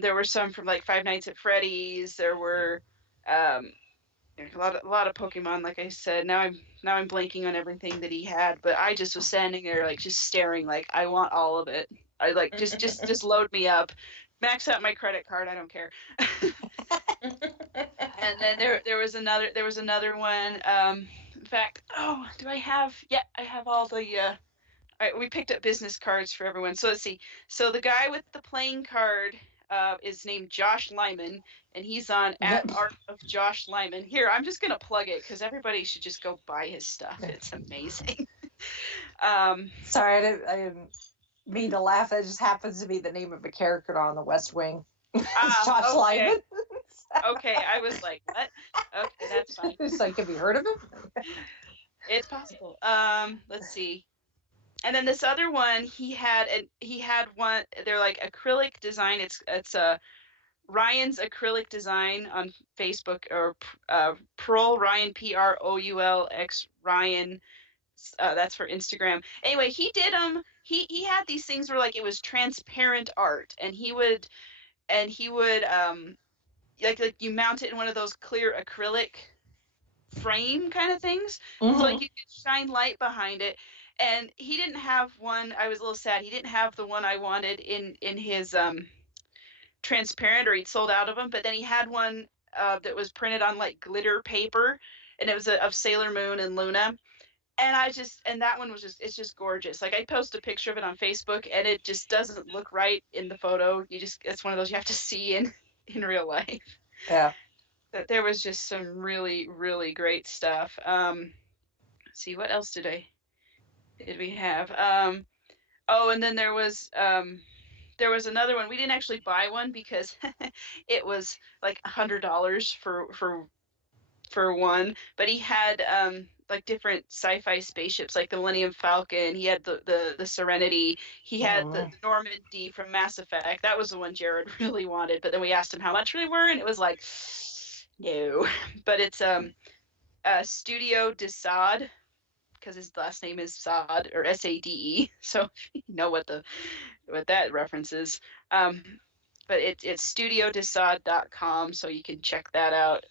there were some from like Five Nights at Freddy's. There were a lot of Pokemon, like I said. Now I'm blanking on everything that he had, but I just was standing there like just staring, like I want all of it. I like just load me up. Max out my credit card. I don't care. And then there was another one. In fact, do I have? Yeah, I have all the. We picked up business cards for everyone. So let's see. So the guy with the playing card is named Josh Lyman, and he's on @Art of Josh Lyman. Here, I'm just gonna plug it because everybody should just go buy his stuff. It's amazing. Sorry, I didn't mean to laugh. That just happens to be the name of a character on the West Wing. Josh Lyman. Okay, I was like, what? Okay, that's fine. It's like, have you heard of him? It's possible. Let's see. And then this other one, he had one. They're like acrylic design. It's a Ryan's acrylic design on Facebook, or Prol Ryan, PROULX Ryan. That's for Instagram. Anyway, he did them. He had these things where like it was transparent art, and he would like you mount it in one of those clear acrylic frame kind of things, so like you could shine light behind it. And he didn't have one. I was a little sad. He didn't have the one I wanted in his transparent, or he'd sold out of them. But then he had one that was printed on like glitter paper, and it was of Sailor Moon and Luna. And that one was it's just gorgeous. Like I post a picture of it on Facebook, and it just doesn't look right in the photo. It's one of those you have to see in real life. Yeah. But there was just some really, really great stuff. Let's see, what else did we have? And then there was another one. We didn't actually buy one because it was like $100 for one. But he had like different sci-fi spaceships, like the Millennium Falcon. He had the Serenity. He had the Normandy from Mass Effect. That was the one Jared really wanted. But then we asked him how much they were, and it was like, no. But it's Studio Desad, because his last name is Sade, or Sade. So you know what that reference is. But it's studiodesad.com, so you can check that out.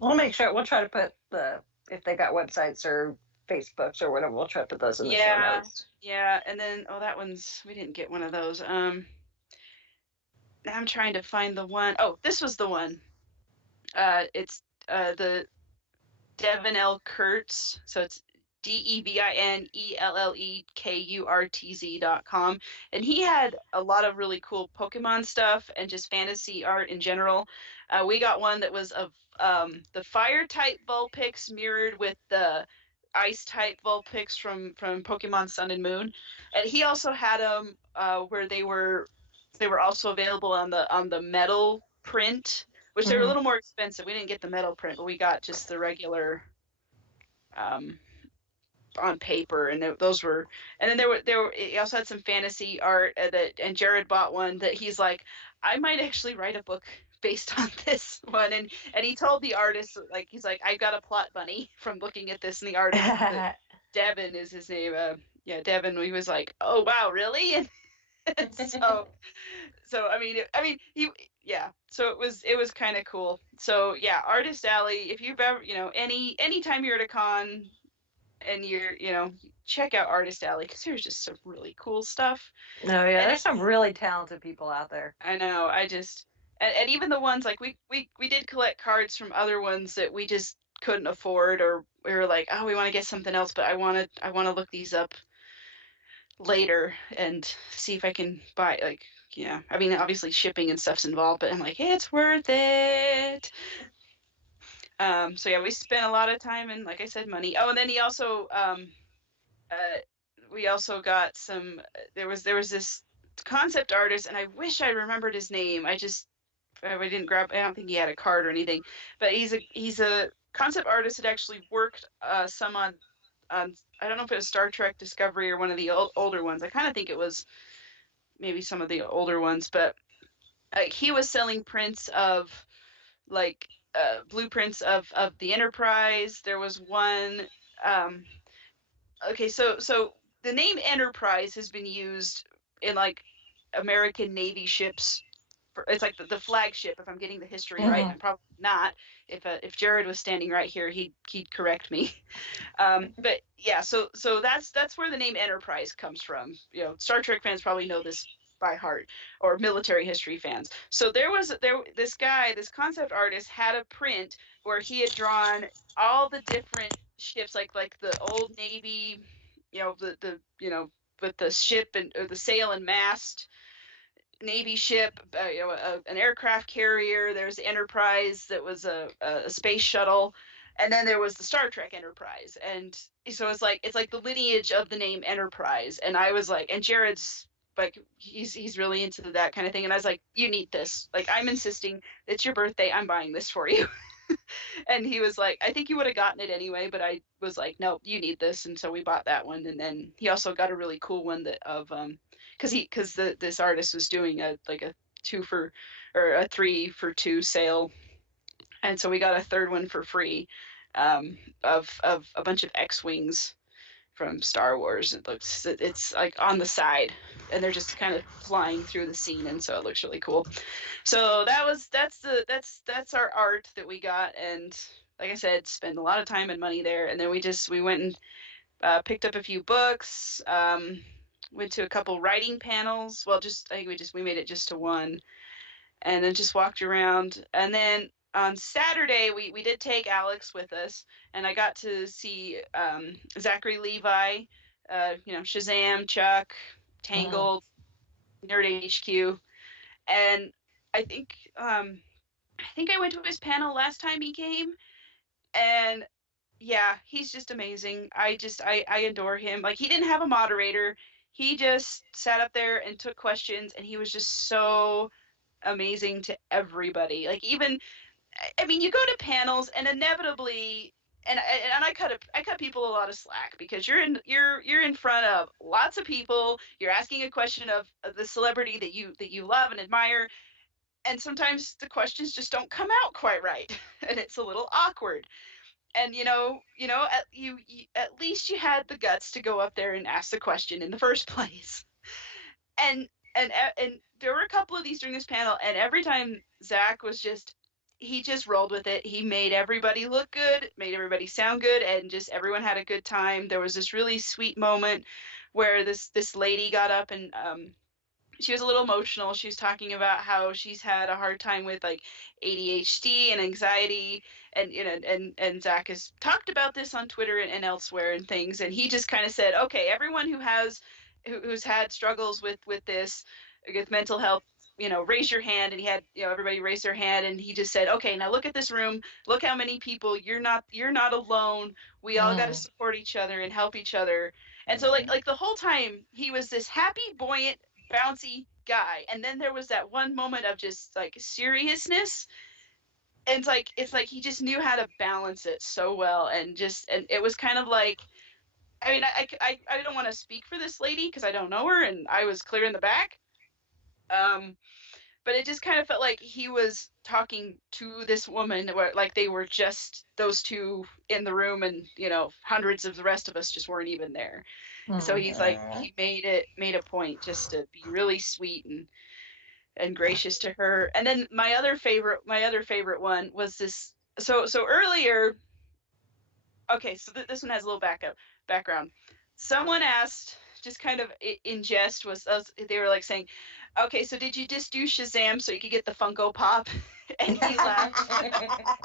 We'll make sure. We'll try to put if they got websites or Facebooks or whatever. We'll try to put those in the show notes. Yeah, and then that one's, we didn't get one of those. I'm trying to find the one. Oh, this was the one. It's the Devin L. Kurtz. So it's DevinEllekurtz.com. And he had a lot of really cool Pokemon stuff and just fantasy art in general. We got one that was of the fire type Vulpix mirrored with the ice type Vulpix from Pokemon Sun and Moon. And he also had them where they were also available on the metal print, which they were a little more expensive. We didn't get the metal print, but we got just the regular on paper, and those were. And then there were. He also had some fantasy art and Jared bought one that he's like, I might actually write a book based on this one. And he told the artist, like, he's like, I got a plot bunny from looking at this, and the artist Devin is his name. Devin. He was like, oh wow, really? And So so it was kind of cool. So yeah, Artist Alley, if you've ever, anytime you're at a con and check out Artist Alley, because there's just some really cool stuff. No, yeah, And there's some really talented people out there. I know, and even the ones like we did collect cards from other ones that we just couldn't afford, or we were like, oh, we want to get something else, but I want to look these up later and see if I can buy, like, I mean, obviously shipping and stuff's involved, but I'm like, hey, it's worth it. So yeah, we spent a lot of time and, like I said, money. Oh, and then he also we also got some. There was this concept artist, and I wish I remembered his name. I didn't grab. I don't think he had a card or anything. But he's a concept artist that actually worked some on I don't know if it was Star Trek Discovery or one of the older ones. I kind of think it was maybe some of the older ones, but he was selling prints of like blueprints of the Enterprise. There was one. Okay, so the name Enterprise has been used in like American Navy ships. It's like the flagship, if I'm getting the history right. I'm probably not. If Jared was standing right here, he'd correct me. But yeah, so that's where the name Enterprise comes from. Star Trek fans probably know this by heart, or military history fans. So this concept artist had a print where he had drawn all the different ships, like the old Navy, with the ship and or the sail and mast Navy ship, an aircraft carrier. There's the Enterprise that was a space shuttle, and then there was the Star Trek Enterprise. And so it's like the lineage of the name Enterprise. And I was like, and Jared's like, he's really into that kind of thing. And I was like, you need this. Like, I'm insisting. It's your birthday. I'm buying this for you. And he was like, I think you would have gotten it anyway, but I was like, no, you need this. And so we bought that one. And then he also got a really cool one because this artist was doing a 3 for 2 sale, and so we got a third one for free, of a bunch of X-wings from Star Wars. It's like on the side, and they're just kind of flying through the scene, and so it looks really cool. So that's our art that we got, and like I said, spend a lot of time and money there. And then we went and picked up a few books. Went to a couple writing panels. Well, I think we made it just to one, and then just walked around. And then on Saturday, we did take Alex with us, and I got to see Zachary Levi, Shazam, Chuck, Tangled, Nerd HQ, and I think I went to his panel last time he came, and yeah, he's just amazing. I adore him. Like, he didn't have a moderator. He just sat up there and took questions, and he was just so amazing to everybody. Like, even, I mean, you go to panels, and inevitably, and I cut people a lot of slack, because you're in front of lots of people. You're asking a question of the celebrity that you love and admire, and sometimes the questions just don't come out quite right, and it's a little awkward. And at least you had the guts to go up there and ask the question in the first place. And there were a couple of these during this panel, and every time Zach he just rolled with it. He made everybody look good, made everybody sound good, and just everyone had a good time. There was this really sweet moment where this lady got up, and she was a little emotional. She was talking about how she's had a hard time with like ADHD and anxiety, and Zach has talked about this on Twitter and elsewhere and things. And he just kind of said, okay, everyone who's had struggles with this, with mental health, raise your hand. And he had, everybody raise their hand, and he just said, okay, now look at this room. Look how many people. You're not alone. We all got to support each other and help each other. And so like the whole time he was this happy, buoyant, bouncy guy, and then there was that one moment of just like seriousness, and it's like he just knew how to balance it so well. And it was kind of like, I mean, I don't want to speak for this lady because I don't know her, and I was clear in the back, but it just kind of felt like he was talking to this woman, where like they were just those two in the room, and hundreds of the rest of us just weren't even there. So Mm. he's like, he made a point just to be really sweet and gracious to her. And then my other favorite one was this. So earlier, okay, so this one has a little background. Someone asked, just kind of in jest, they were like saying, okay, so did you just do Shazam so you could get the Funko Pop? And he laughed.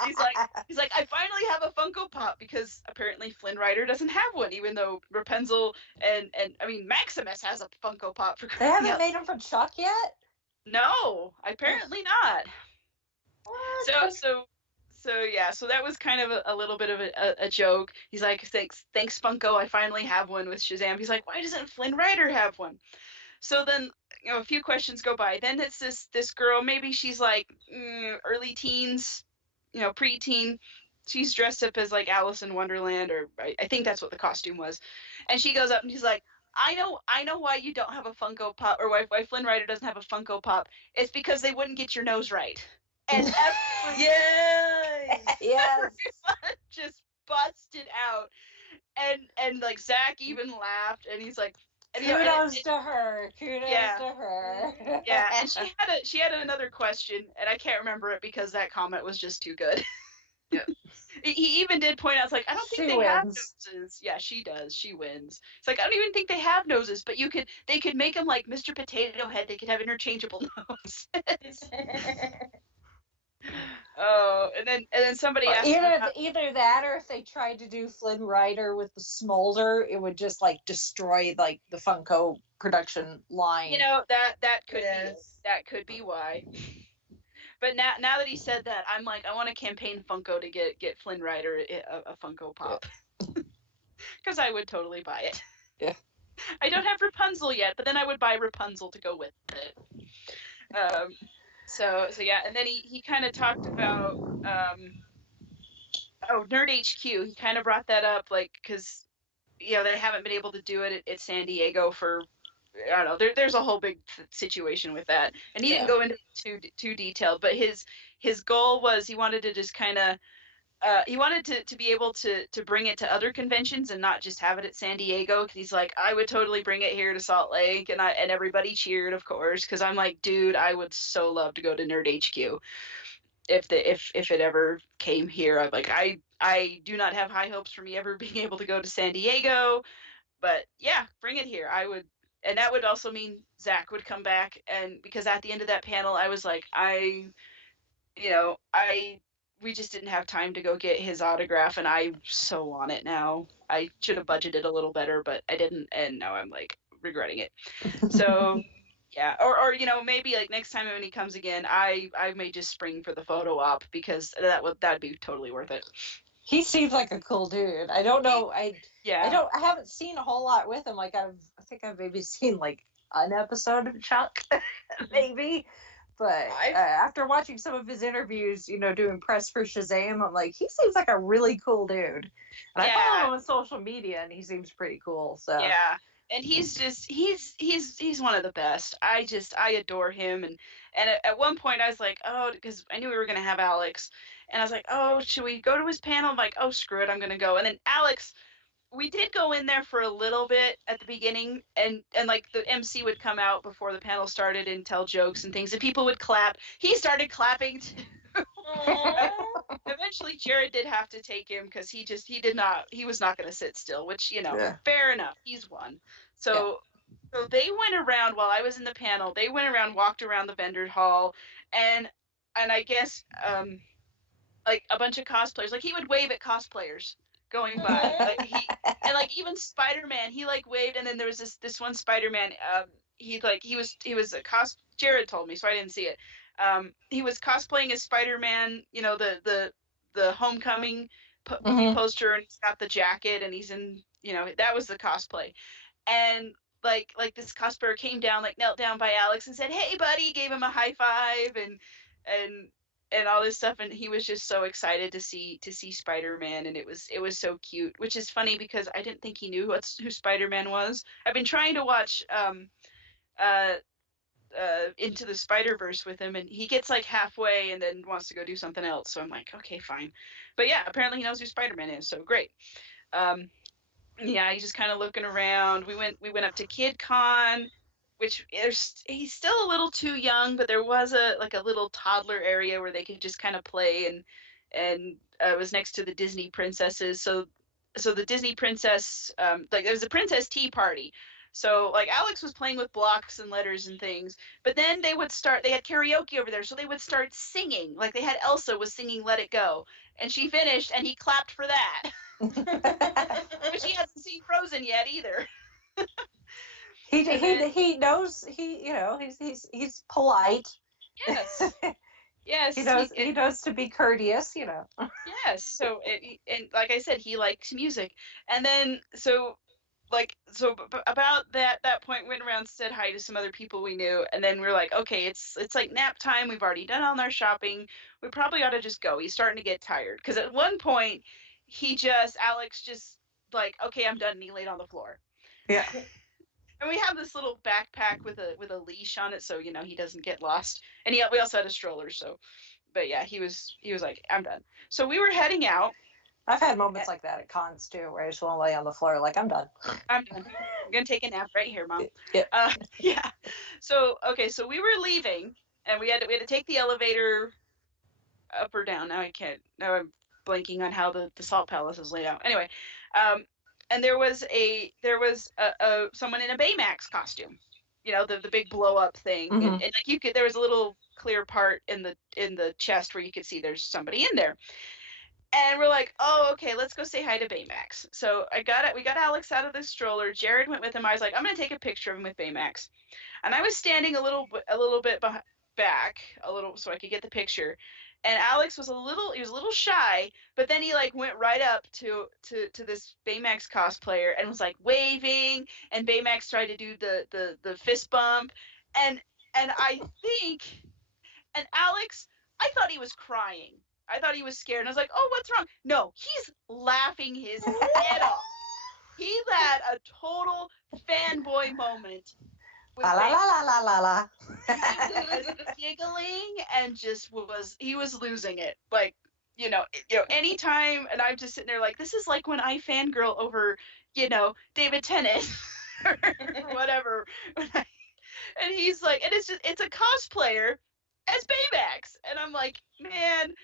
he's like, I finally have a Funko Pop, because apparently Flynn Rider doesn't have one, even though Rapunzel and I mean Maximus has a Funko Pop for They crying haven't out. made them for Chuck yet? No, apparently not. What? So that was kind of a little bit of a joke. He's like, thanks Funko, I finally have one with Shazam. He's like, why doesn't Flynn Rider have one? So then, a few questions go by. Then it's this girl, maybe she's like early teens, preteen. She's dressed up as like Alice in Wonderland, or I think that's what the costume was. And she goes up and he's like, I know why you don't have a Funko Pop, or why Flynn Rider doesn't have a Funko Pop. It's because they wouldn't get your nose right. And everyone, Yes. Yes. everyone just busted out. And like Zach even laughed, and he's like, and, Kudos to her. Kudos Yeah. to her. yeah, and she had another question, and I can't remember it because that comment was just too good. Yeah. He even did point out, it's like, I don't think She they have wins. noses. Yeah, she does. She wins. It's like, I don't even think they have noses, but they could make them like Mr. Potato Head. They could have interchangeable noses. Oh, and then somebody asked Either that, or if they tried to do Flynn Rider with the smolder, it would just like destroy like the Funko production line. That could be why. But now that he said that, I'm like, I want to campaign Funko to get Flynn Rider a Funko Pop, because I would totally buy it. Yeah. I don't have Rapunzel yet, but then I would buy Rapunzel to go with it. So yeah, and then he kind of talked about Nerd HQ. He kind of brought that up, like, because they haven't been able to do it at San Diego for, I don't know. There's a whole big situation with that, and he didn't go into too detailed. But his goal was, he wanted to just kind of he wanted to be able to bring it to other conventions and not just have it at San Diego. Because he's like, I would totally bring it here to Salt Lake, and everybody cheered, of course, because I'm like, dude, I would so love to go to Nerd HQ if it ever came here. I'm like, I do not have high hopes for me ever being able to go to San Diego, but yeah, bring it here. I would. And that would also mean Zach would come back, and because at the end of that panel, I was like, we just didn't have time to go get his autograph, and I so want it now. I should have budgeted a little better, but I didn't, and now I'm like regretting it. So yeah, or maybe like next time when he comes again, I may just spring for the photo op, because that'd be totally worth it. He seems like a cool dude. I don't know. I haven't seen a whole lot with him. Like I think I've maybe seen like an episode of Chuck, maybe. But after watching some of his interviews, doing press for Shazam, I'm like, he seems like a really cool dude. And I follow him on social media, and he seems pretty cool. So yeah, and he's one of the best. I adore him, and at one point I was like, oh, because I knew we were gonna have Alex, and I was like, oh, should we go to his panel? I'm like, oh, screw it, I'm gonna go. And then Alex, we did go in there for a little bit at the beginning, and like the MC would come out before the panel started and tell jokes and things, and people would clap. He started clapping too. Eventually Jared did have to take him, because he was not going to sit still, which fair enough, he's won. So they went around while I was in the panel. They went around, walked around the vendor hall, and I guess like a bunch of cosplayers, like he would wave at cosplayers going by, and like even Spider-Man, he like waved. And then there was this one Spider-Man, he was a Jared told me, so I didn't see it. He was cosplaying as Spider-Man, the Homecoming poster, and he's got the jacket, and he's in, that was the cosplay. And like this cosplayer came down, like knelt down by Alex and said, "Hey buddy," gave him a high five, and all this stuff, and he was just so excited to see Spider-Man, and it was so cute, which is funny because I didn't think he knew who Spider-Man was. I've been trying to watch Into the Spider-Verse with him, and he gets like halfway and then wants to go do something else, so I'm like, okay, fine. But yeah, apparently he knows who Spider-Man is, so great. Yeah, he's just kind of looking around. We went up to KidCon, which he's still a little too young, but there was a little toddler area where they could just kind of play, and it was next to the Disney princesses. So the Disney princess, like there was a princess tea party. So like Alex was playing with blocks and letters and things, but then they had karaoke over there, so they would start singing. Like they had Elsa was singing Let It Go, and she finished and he clapped for that. But he hasn't seen Frozen yet either. He knows he's polite. Yes. Yes. He knows to be courteous. Yes. So and like I said, he likes music, and then about that point, went around, said hi to some other people we knew, and then we are like, okay, it's like nap time. We've already done all our shopping. We probably ought to just go. He's starting to get tired because at one point Alex just like, okay, I'm done, and he laid on the floor. Yeah. And we have this little backpack with a leash on it, so he doesn't get lost. And we also had a stroller, so. But yeah, he was like, I'm done. So we were heading out. I've had moments like that at cons too, where I just want to lay on the floor, like I'm done. I'm done. I'm gonna take a nap right here, Mom. Yeah. Yeah. So so we were leaving, and we had to take the elevator up or down. Now I can't. Now I'm blanking on how the Salt Palace is laid out. Anyway, and there was someone in a Baymax costume, the big blow up thing, and like there was a little clear part in the chest where you could see there's somebody in there, and we're like, oh, okay, let's go say hi to Baymax. So we got Alex out of the stroller. Jared went with him. I was like, I'm gonna take a picture of him with Baymax, and I was standing a little bit back a little so I could get the picture. And Alex was a little shy, but then he like went right up to this Baymax cosplayer and was like waving, and Baymax tried to do the fist bump, and Alex, I thought he was crying. I thought he was scared, and I was like, oh, what's wrong? No, he's laughing his head off. He had a total fanboy moment. La la la la la la. He was giggling and he was losing it. Like, anytime, and I'm just sitting there like, this is like when I fangirl over, David Tennant or whatever. And he's like, and it's a cosplayer as Baymax. And I'm like, man.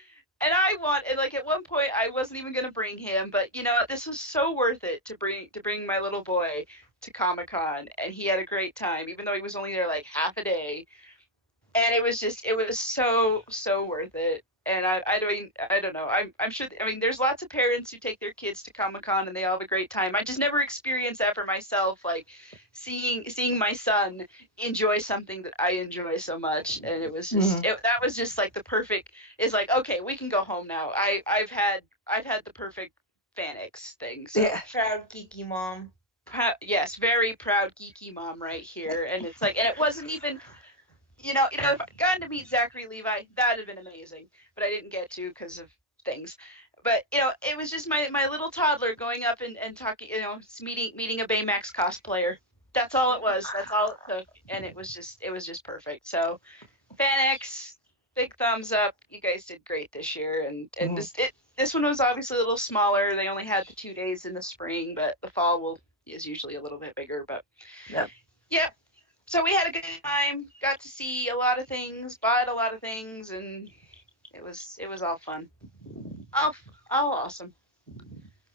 And like at one point I wasn't even going to bring him, but this was so worth it to bring my little boy to Comic-Con, and he had a great time, even though he was only there like half a day. And it was so worth it. And I don't know. I'm sure. I mean, there's lots of parents who take their kids to Comic-Con and they all have a great time. I just never experienced that for myself, like seeing my son enjoy something that I enjoy so much. And it was just that was just like the perfect. It's like, okay, we can go home now. I've had the perfect FanX thing. So. Yeah, proud geeky mom. Yes, very proud geeky mom right here. And it's like, and it wasn't even. If I'd gotten to meet Zachary Levi, that would have been amazing. But I didn't get to because of things. But, it was just my little toddler going up and talking, meeting a Baymax cosplayer. That's all it was. That's all it took. And it was just perfect. So, FanX, big thumbs up. You guys did great this year. And this one was obviously a little smaller. They only had the 2 days in the spring, but the fall is usually a little bit bigger. But, yep. So we had a good time, got to see a lot of things, bought a lot of things, and it was all fun. All awesome.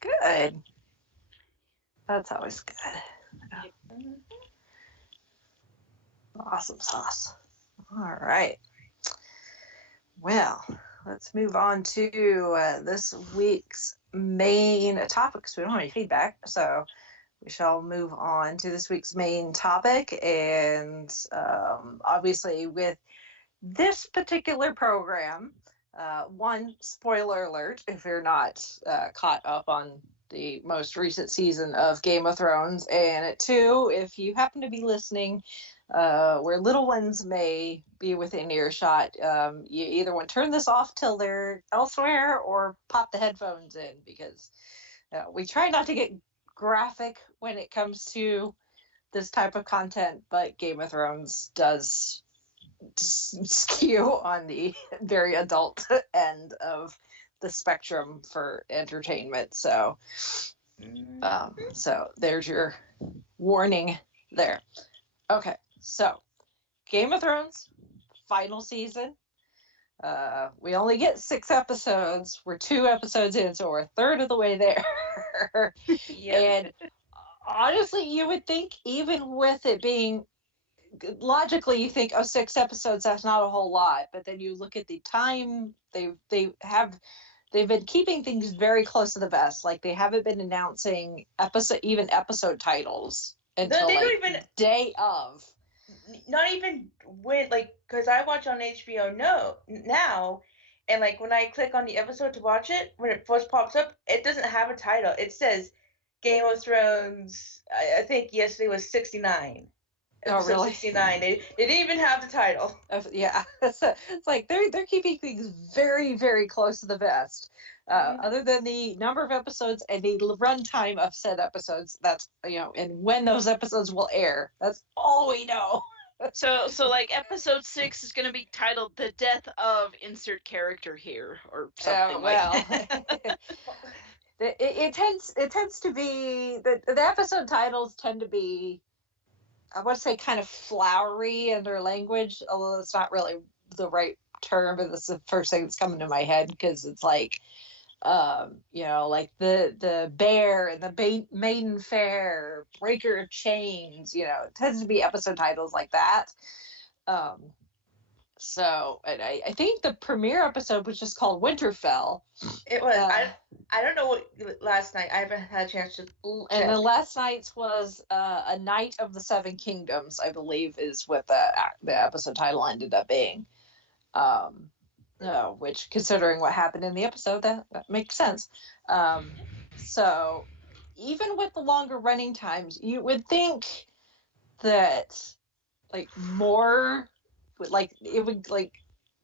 Good. That's always good. Awesome sauce. All right. Well, let's move on to this week's main topic, because we don't have any feedback, so we shall move on to this week's main topic. And obviously with this particular program, one, spoiler alert, if you're not caught up on the most recent season of Game of Thrones, and two, if you happen to be listening where little ones may be within earshot, you either want to turn this off till they're elsewhere or pop the headphones in, because we try not to get graphic when it comes to this type of content, but Game of Thrones does skew on the very adult end of the spectrum for entertainment. So So there's your warning there. Okay, so Game of Thrones, final season. We only get 6 episodes. We're 2 episodes in, so we're a third of the way there. Yep. And honestly, you would think, even with it being logically, you think, oh, 6 episodes, that's not a whole lot. But then you look at the time they've been keeping things very close to the vest. Like, they haven't been announcing episode titles until They like don't even day of. not even when like because I watch on HBO now, and like when I click on the episode to watch it, when it first pops up, it doesn't have a title. It says Game of Thrones. I think yesterday was 69. Oh, Episode really? 69. They didn't even have the title. Yeah, so it's like they're keeping things very, very close to the vest. Other than the number of episodes and the runtime of said episodes, that's, and when those episodes will air. That's all we know. So like episode 6 is going to be titled "The Death of Insert Character Here" or something like that. it tends to be the episode titles tend to be, I want to say, kind of flowery in their language, although it's not really the right term, but that's the first thing that's coming to my head, because it's like, like the bear and the maiden fair, breaker of chains, it tends to be episode titles like that. So, and I think the premiere episode was just called Winterfell. It was. I don't know what last night. I haven't had a chance to. And then last night's was A Night of the Seven Kingdoms, I believe, is what the episode title ended up being. Which, considering what happened in the episode, that makes sense. So, even with the longer running times, you would think that, like, more, like, it would, like,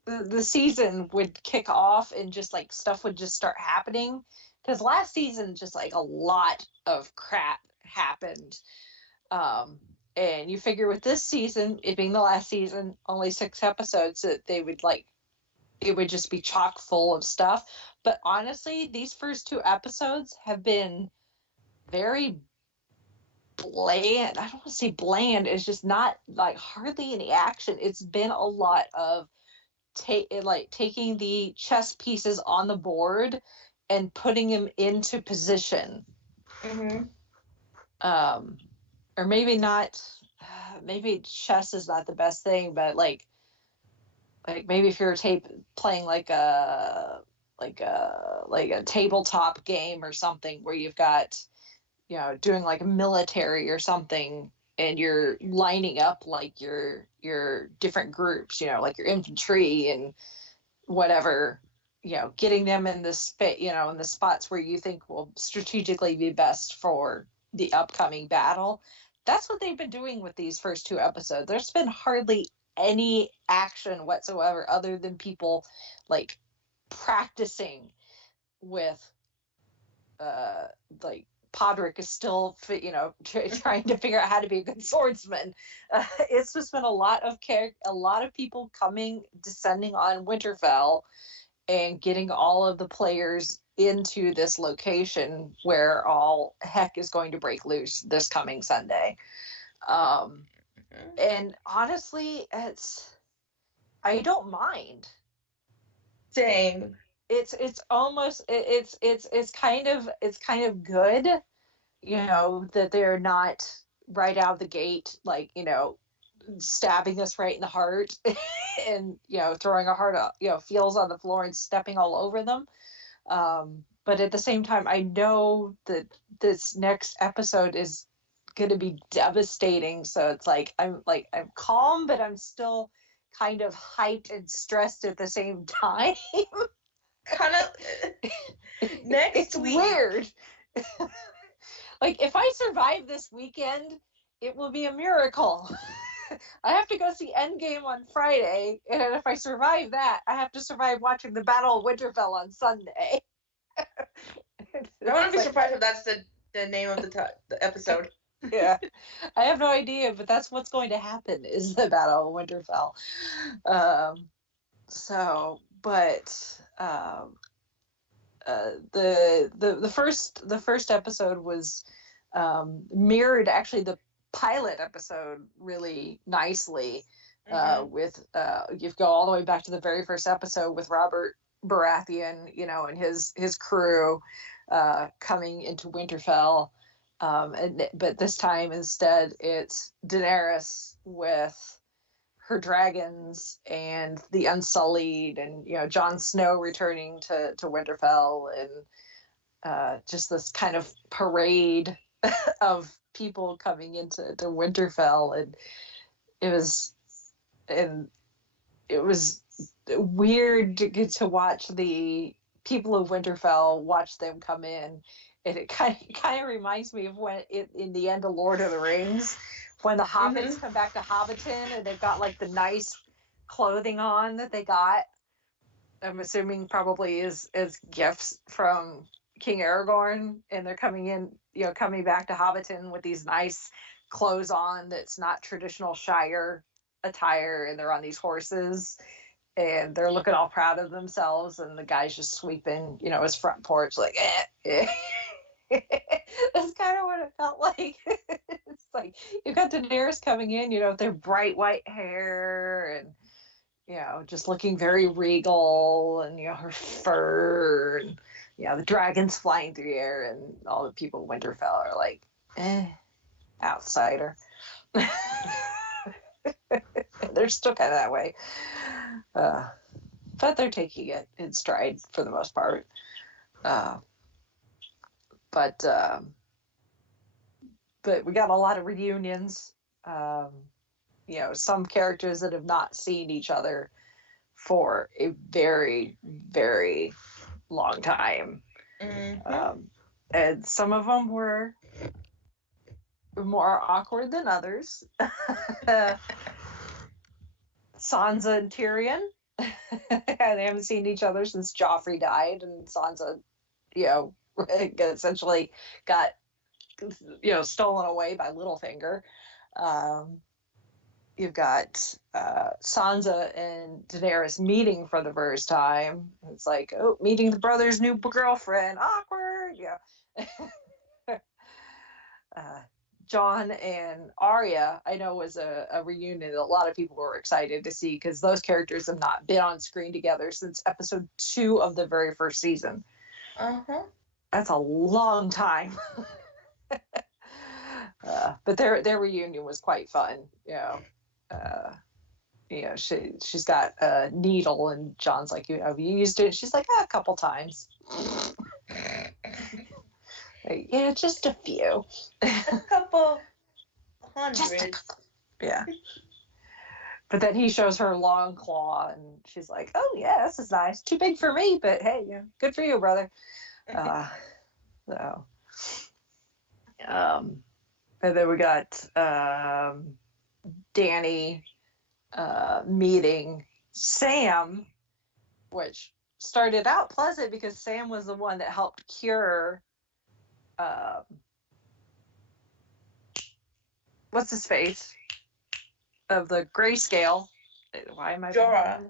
the season would kick off and just, like, stuff would just start happening. Because last season, just, like, a lot of crap happened. And you figure with this season, it being the last season, only 6 episodes, that they would, like, it would just be chock full of stuff. But honestly, these first 2 episodes have been very bland. I don't want to say bland. It's just not, like, hardly any action. It's been a lot of taking the chess pieces on the board and putting them into position. Mm-hmm. Or maybe not. Maybe chess is not the best thing, but like maybe if you're playing like a tabletop game or something where you've got, doing like a military or something, and you're lining up like your different groups, like your infantry and whatever, getting them in the in the spots where you think will strategically be best for the upcoming battle. That's what they've been doing with these first 2 episodes. There's been hardly any action whatsoever, other than people like practicing with like Podrick is still trying to figure out how to be a good swordsman. It's just been a lot of people descending on Winterfell and getting all of the players into this location where all heck is going to break loose this coming Sunday. And honestly, I don't mind. Same. It's almost it's kind of good, that they're not right out of the gate, like, stabbing us right in the heart and, throwing our heart up, feels on the floor and stepping all over them. But at the same time, I know that this next episode is going to be devastating. So it's like I'm calm, but I'm still kind of hyped and stressed at the same time. Kind of next it's week. Weird. Like, if I survive this weekend, it will be a miracle. I have to go see Endgame on Friday, and if I survive that, I have to survive watching the Battle of Winterfell on Sunday. I wouldn't be surprised if that's the name of the episode. Yeah, I have no idea, but that's what's going to happen, is the Battle of Winterfell. the first episode was mirrored actually the pilot episode really nicely. With you go all the way back to the very first episode with Robert Baratheon, and his crew coming into Winterfell. But this time instead it's Daenerys with her dragons and the Unsullied, and Jon Snow returning to Winterfell, and just this kind of parade of people coming into Winterfell, and it was weird to get to watch the people of Winterfell watch them come in, and it kind of reminds me of when in the end of Lord of the Rings, when the hobbits come back to Hobbiton and they've got like the nice clothing on that they got. I'm assuming probably as gifts from King Aragorn, and they're coming back to Hobbiton with these nice clothes on that's not traditional Shire attire, and they're on these horses and they're looking all proud of themselves, and the guy's just sweeping his front porch like That's kind of what it felt like. It's like you've got Daenerys coming in, with their bright white hair and just looking very regal, and her fur, and the dragons flying through the air, and all the people of Winterfell are like, outsider. They're still kind of that way, but they're taking it in stride for the most part. But we got a lot of reunions. Some characters that have not seen each other for a very, very long time. And some of them were more awkward than others. Sansa and Tyrion. They haven't seen each other since Joffrey died, and Sansa, essentially got, stolen away by Littlefinger. You've got Sansa and Daenerys meeting for the first time. It's like, meeting the brother's new girlfriend. Awkward. Jon and Arya, I know, was a reunion that a lot of people were excited to see, because those characters have not been on screen together since episode 2 of the very first season. That's a long time. But their reunion was quite fun. She's got a needle, and John's like, have you used it? She's like, a couple times. Like, just a few. A couple hundred. Just a couple. Yeah. But then he shows her long claw, and she's like, oh yeah, this is nice. Too big for me, but hey, good for you, brother. And then we got Dany meeting Sam, which started out pleasant because Sam was the one that helped cure what's his face of the grayscale. Why am I Jorah?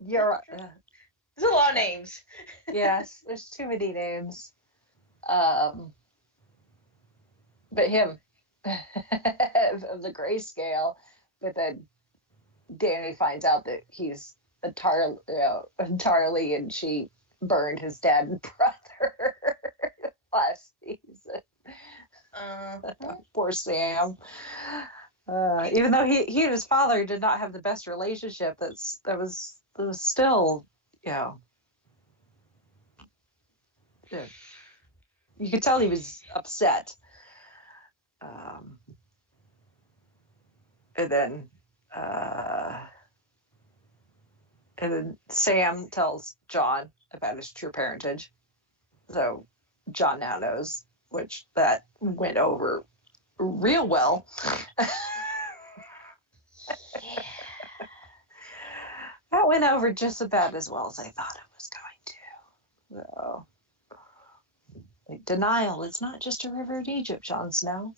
There's a lot of names. Yes, there's too many names. But him of the grayscale. But then Dany finds out that he's entirely, and she burned his dad and brother last season. Poor Sam. Even though he and his father did not have the best relationship, that was still, you could tell he was upset. And then Sam tells Jon about his true parentage. So Jon now knows, which that went over real well. That went over just about as well as I thought it was going to. So, denial is not just a river in Egypt, Jon Snow.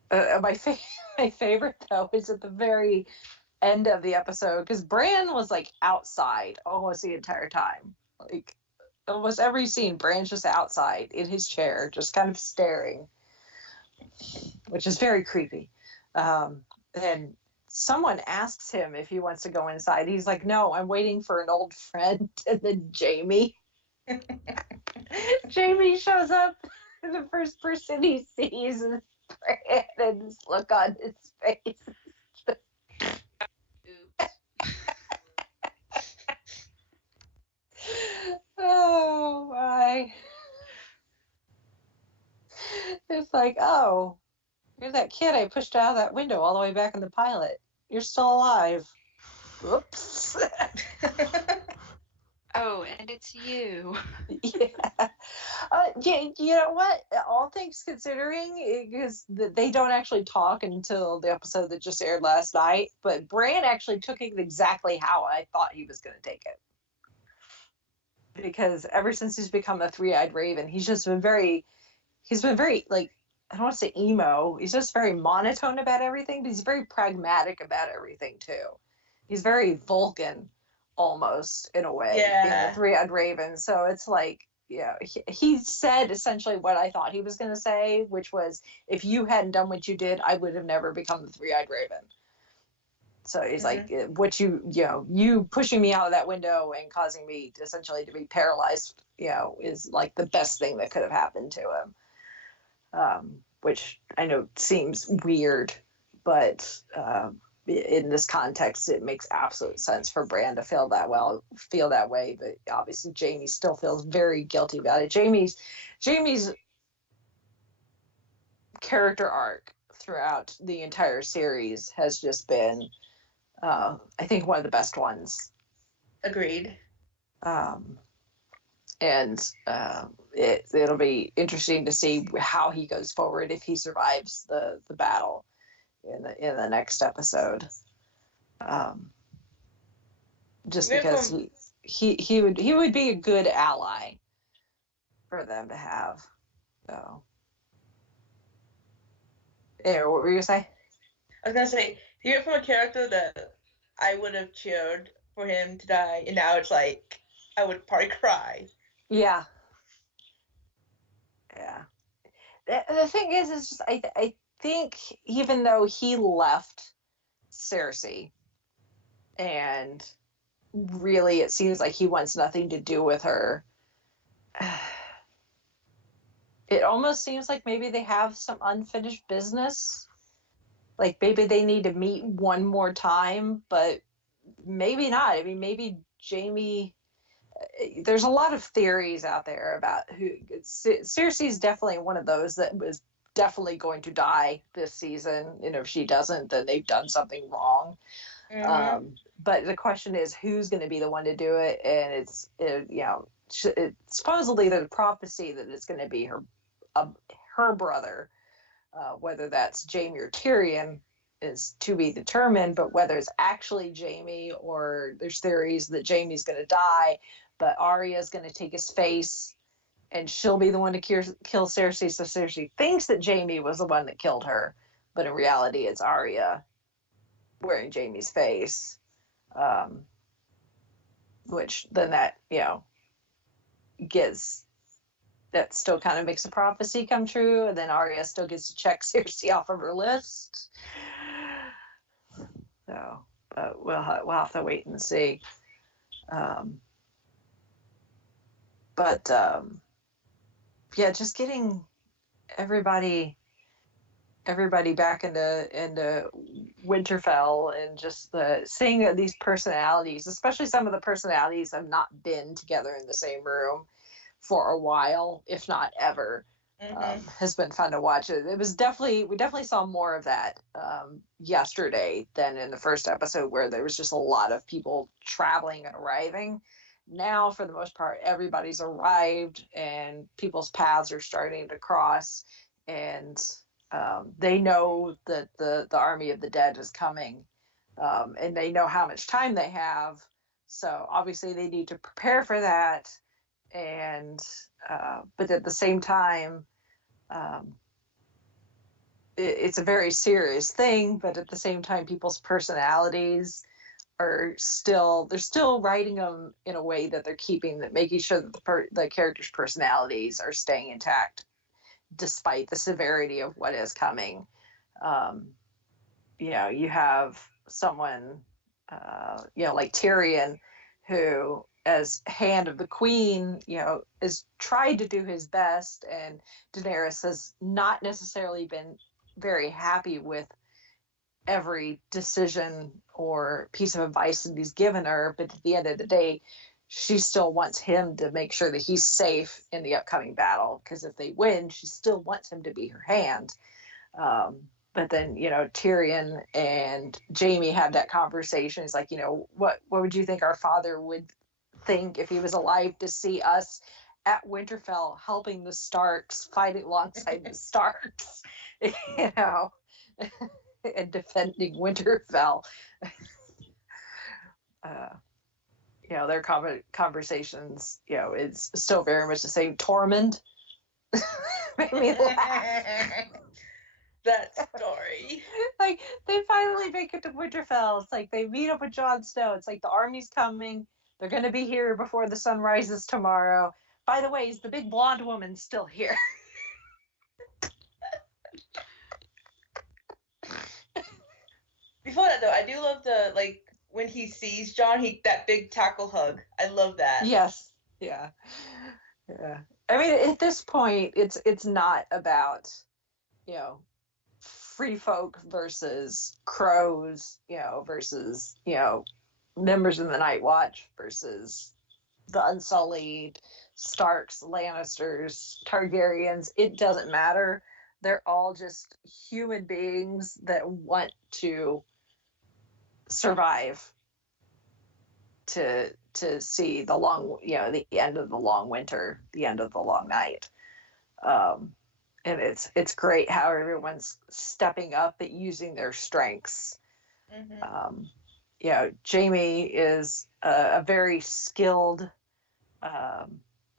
My favorite, though, is at the very end of the episode, because Bran was like outside almost the entire time. Like almost every scene, Bran's just outside in his chair, just kind of staring, which is very creepy. And someone asks him if he wants to go inside. He's like, no, I'm waiting for an old friend. And then Jamie shows up, and the first person he sees is Bran, and this look on his face. Oops. Oh my. It's like, oh, you're that kid I pushed out of that window all the way back in the pilot. You're still alive. Whoops. Oh, and it's you. Yeah. Yeah, you know what? All things considering, because they don't actually talk until the episode that just aired last night, but Bran actually took it exactly how I thought he was going to take it. Because ever since he's become a three-eyed raven, he's been very, like, I don't want to say emo. He's just very monotone about everything, but he's very pragmatic about everything too. He's very Vulcan, almost in a way, in the three-eyed raven. So it's like, he said essentially what I thought he was going to say, which was, if you hadn't done what you did, I would have never become the three-eyed raven. So he's like, what you pushing me out of that window and causing me to essentially to be paralyzed, is like the best thing that could have happened to him. Which I know seems weird, but in this context, it makes absolute sense for Bran to feel that way. But obviously, Jamie still feels very guilty about it. Jamie's character arc throughout the entire series has just been, I think, one of the best ones. Agreed. And it'll be interesting to see how he goes forward if he survives the battle in the next episode. Just because he would be a good ally for them to have. So, yeah, what were you gonna say? I was gonna say, he went from a character that I would have cheered for him to die, and now it's like I would probably cry. Yeah. The thing is just I think even though he left Cersei, and really it seems like he wants nothing to do with her, it almost seems like maybe they have some unfinished business. Like maybe they need to meet one more time, but maybe not. I mean, maybe Jamie. There's a lot of theories out there about who. Cersei's definitely one of those that was definitely going to die this season. If she doesn't, then they've done something wrong. But the question is, who's going to be the one to do it? And it's supposedly the prophecy that it's going to be her brother. Whether that's Jamie or Tyrion is to be determined, but whether it's actually Jamie, or there's theories that Jamie's going to die, but Arya's going to take his face and she'll be the one to kill Cersei. So Cersei thinks that Jamie was the one that killed her, but in reality it's Arya wearing Jamie's face. Which then that still kind of makes a prophecy come true, and then Arya still gets to check Cersei off of her list. So, but we'll have to wait and see. Just getting everybody back into Winterfell, and just seeing that these personalities, especially some of the personalities, have not been together in the same room for a while, if not ever, has been fun to watch. We definitely saw more of that yesterday than in the first episode, where there was just a lot of people traveling and arriving. Now, for the most part, everybody's arrived and people's paths are starting to cross, and they know that the army of the dead is coming, and they know how much time they have. So obviously they need to prepare for that. And but at the same time, it's a very serious thing, but at the same time, people's personalities are still, they're still writing them in a way that they're making sure that the characters' personalities are staying intact despite the severity of what is coming. You have someone, like Tyrion, who, as Hand of the Queen, has tried to do his best, and Daenerys has not necessarily been very happy with every decision or piece of advice that he's given her, but at the end of the day, she still wants him to make sure that he's safe in the upcoming battle, because if they win, she still wants him to be her hand. But then, Tyrion and Jaime have that conversation. It's like, what would you think our father would think if he was alive to see us at Winterfell helping the Starks, fighting alongside the Starks, and defending Winterfell? Their conversations, it's still very much the same. Tormund made me laugh. That story. Like, they finally make it to Winterfell. It's like they meet up with Jon Snow. It's like the army's coming. They're going to be here before the sun rises tomorrow. By the way, is the big blonde woman still here? Before that, though, I do love when he sees Jon, that big tackle hug. I love that. Yes. Yeah. I mean, at this point, it's not about, free folk versus crows, versus, members of the Night Watch versus the Unsullied, Starks, Lannisters, Targaryens. It doesn't matter. They're all just human beings that want to survive to see the long, the end of the long winter, the end of the long night. And it's great how everyone's stepping up at using their strengths. Mm-hmm. Jaime is a very skilled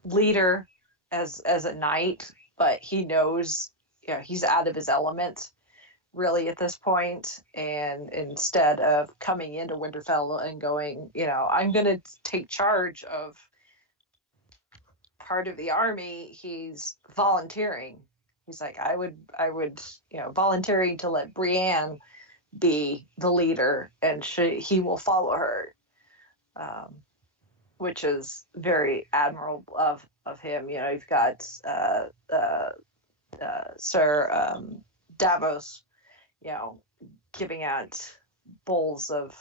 leader as a knight, but he knows, he's out of his element really at this point. And instead of coming into Winterfell and going, I'm going to take charge of part of the army, he's volunteering. He's like, I would, volunteering to let Brienne be the leader, and he will follow her, which is very admirable of him. You've got Sir Davos, giving out bowls of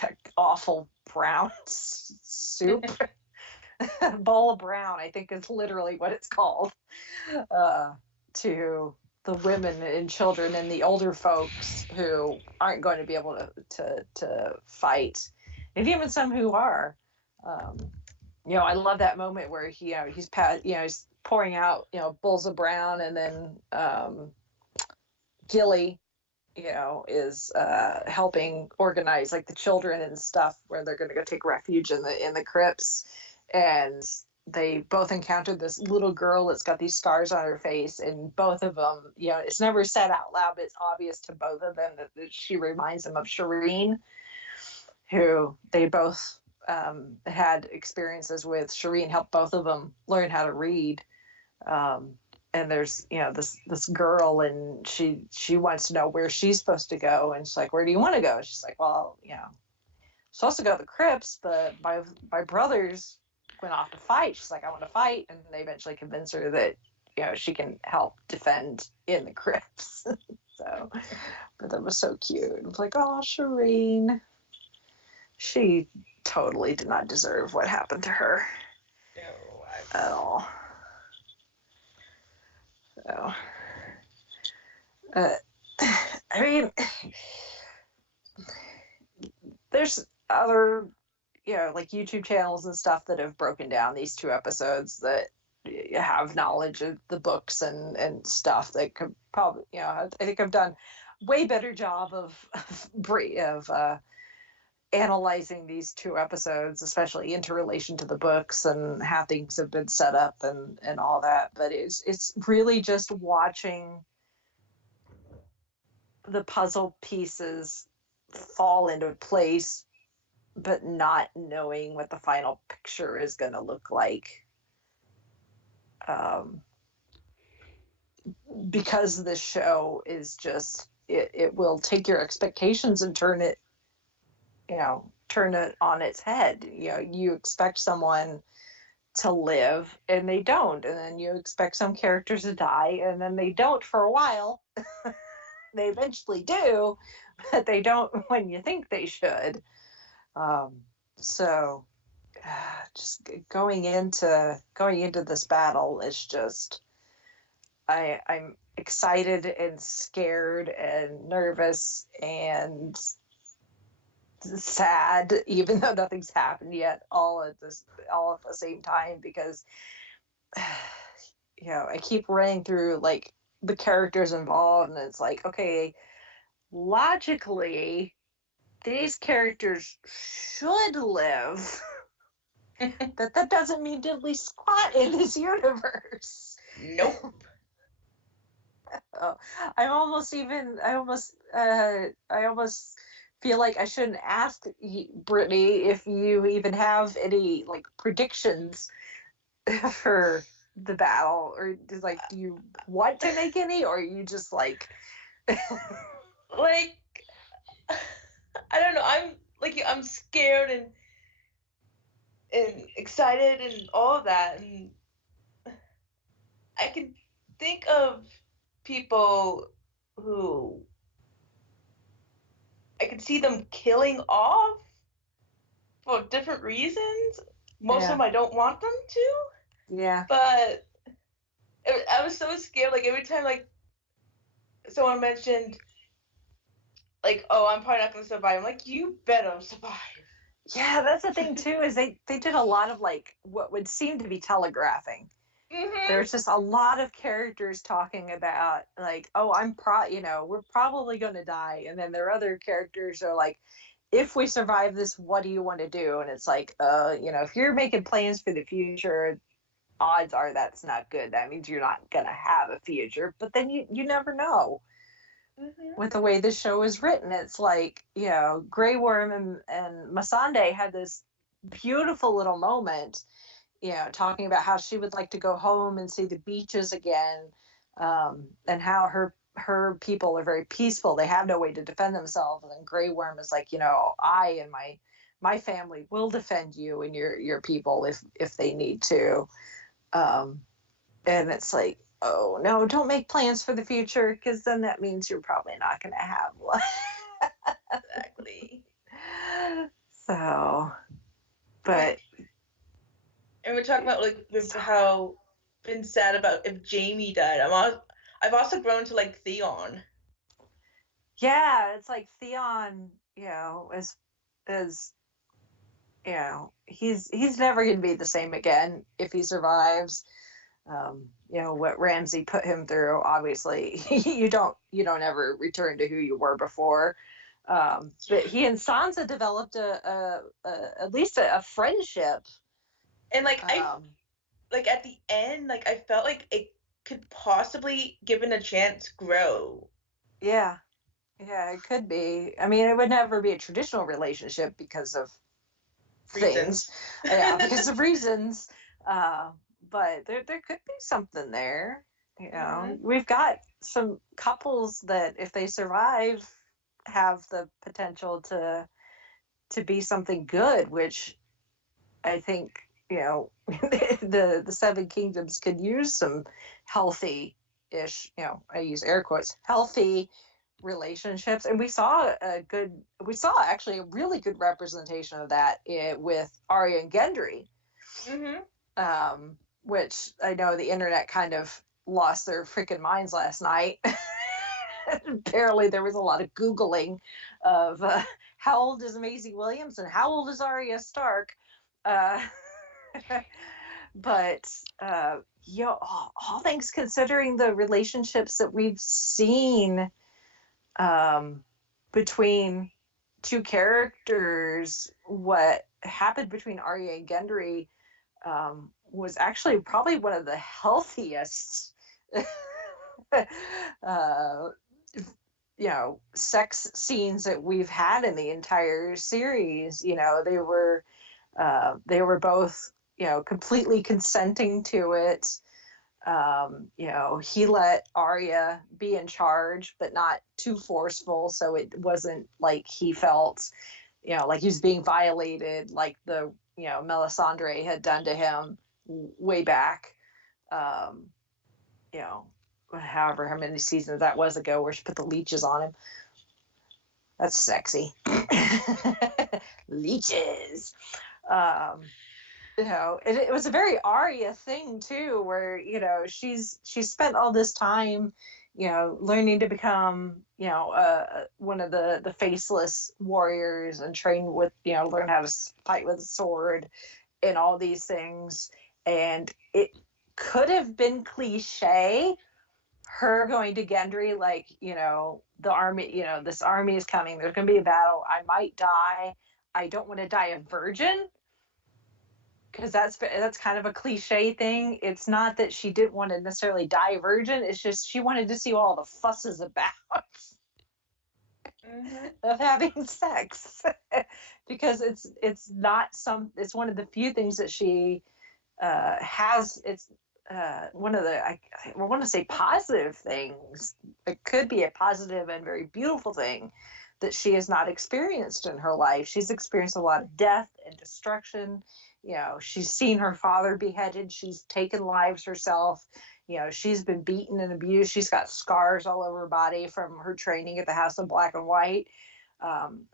that awful brown soup. Bowl of brown, I think, is literally what it's called, to the women and children and the older folks who aren't going to be able to fight, and even some who are. I love that moment where he's pouring out bowls of brown, and then Gilly is helping organize like the children and stuff where they're going to go take refuge in the crypts. And they both encountered this little girl that's got these scars on her face, and both of them, it's never said out loud, but it's obvious to both of them that she reminds them of Shireen, who they both had experiences with. Shireen helped both of them learn how to read. And there's, this girl, and she wants to know where she's supposed to go. And she's like, where do you want to go? She's like, well, supposed to go to the crypts, but my brothers went off to fight. She's like, I want to fight. And they eventually convince her that she can help defend in the crypts. So, but that was so cute. It was like, oh, Shireen, she totally did not deserve what happened to her at all. So, I mean, there's other like YouTube channels and stuff that have broken down these two episodes that have knowledge of the books and stuff that could probably, I think I've done way better job of analyzing these two episodes, especially interrelation to the books and how things have been set up and all that. But it's really just watching the puzzle pieces fall into place, but not knowing what the final picture is going to look like. Because the show is just, it will take your expectations and turn it on its head. You expect someone to live and they don't, and then you expect some characters to die and then they don't for a while. They eventually do, but they don't when you think they should. So just going into this battle is just, I'm excited and scared and nervous and sad, even though nothing's happened yet, all at the same time, because I keep running through like the characters involved, and it's like, okay, logically these characters should live, but that doesn't mean diddly squat in this universe. Nope. I almost feel like I shouldn't ask Brittany if you even have any like predictions for the battle, or just like, do you want to make any, or are you just like like, I don't know. I'm scared and excited and all of that, and I can think of people who I could see them killing off for different reasons. Most of them I don't want them to. Yeah. But I was so scared. Like every time, like someone mentioned, like, "Oh, I'm probably not gonna survive," I'm like, "You better survive." Yeah, that's the thing too, is they did a lot of like what would seem to be telegraphing. Mm-hmm. There's just a lot of characters talking about like, oh, we're probably going to die, and then there are other characters are like, if we survive this, what do you want to do? And it's like, if you're making plans for the future, odds are that's not good. That means you're not going to have a future. But then you never know. Mm-hmm. With the way this show is written, it's like, Grey Worm and Missandei had this beautiful little moment, talking about how she would like to go home and see the beaches again, and how her people are very peaceful. They have no way to defend themselves. And then Grey Worm is like, I and my family will defend you and your people if they need to. And it's like, oh no, don't make plans for the future, because then that means you're probably not going to have one. Exactly. So, but. And we're talking about like with how been sad about if Jamie died. I've also grown to like Theon. Yeah, it's like Theon, he's never going to be the same again if he survives. What Ramsay put him through, obviously you don't ever return to who you were before. But he and Sansa developed at least a friendship. And like like at the end, like I felt like it could possibly, given a chance, grow. Yeah, it could be. I mean, it would never be a traditional relationship because of Reasons. Yeah, because of reasons. But there could be something there. We've got some couples that, if they survive, have the potential to be something good, which I think, the Seven Kingdoms could use some healthy-ish, I use air quotes, healthy relationships. And we saw actually a really good representation of that with Arya and Gendry. Mm-hmm. Which I know the internet kind of lost their freaking minds last night. Apparently there was a lot of Googling of how old is Maisie Williams and how old is Arya Stark. But all things considering, the relationships that we've seen between two characters, what happened between Arya and Gendry was actually probably one of the healthiest sex scenes that we've had in the entire series. They were both, completely consenting to it. He let Arya be in charge, but not too forceful, so it wasn't like he felt, like he was being violated, like the, Melisandre had done to him way back, um, however how many seasons that was ago, where she put the leeches on him. That's sexy. Leeches. It was a very Arya thing too, where she's spent all this time, learning to become, one of the faceless warriors, and train with, learn how to fight with a sword and all these things. And it could have been cliche, her going to Gendry, like, the army, this army is coming, there's going to be a battle, I might die, I don't want to die a virgin, because that's kind of a cliche thing. It's not that she didn't want to necessarily die a virgin, it's just she wanted to see what all the fuss is about. Of having sex. Because it's one of the few things that she has. It's one of the, I want to say, positive things. It could be a positive and very beautiful thing that she has not experienced in her life. She's experienced a lot of death and destruction. She's seen her father beheaded. She's taken lives herself. She's been beaten and abused. She's got scars all over her body from her training at the House of Black and White.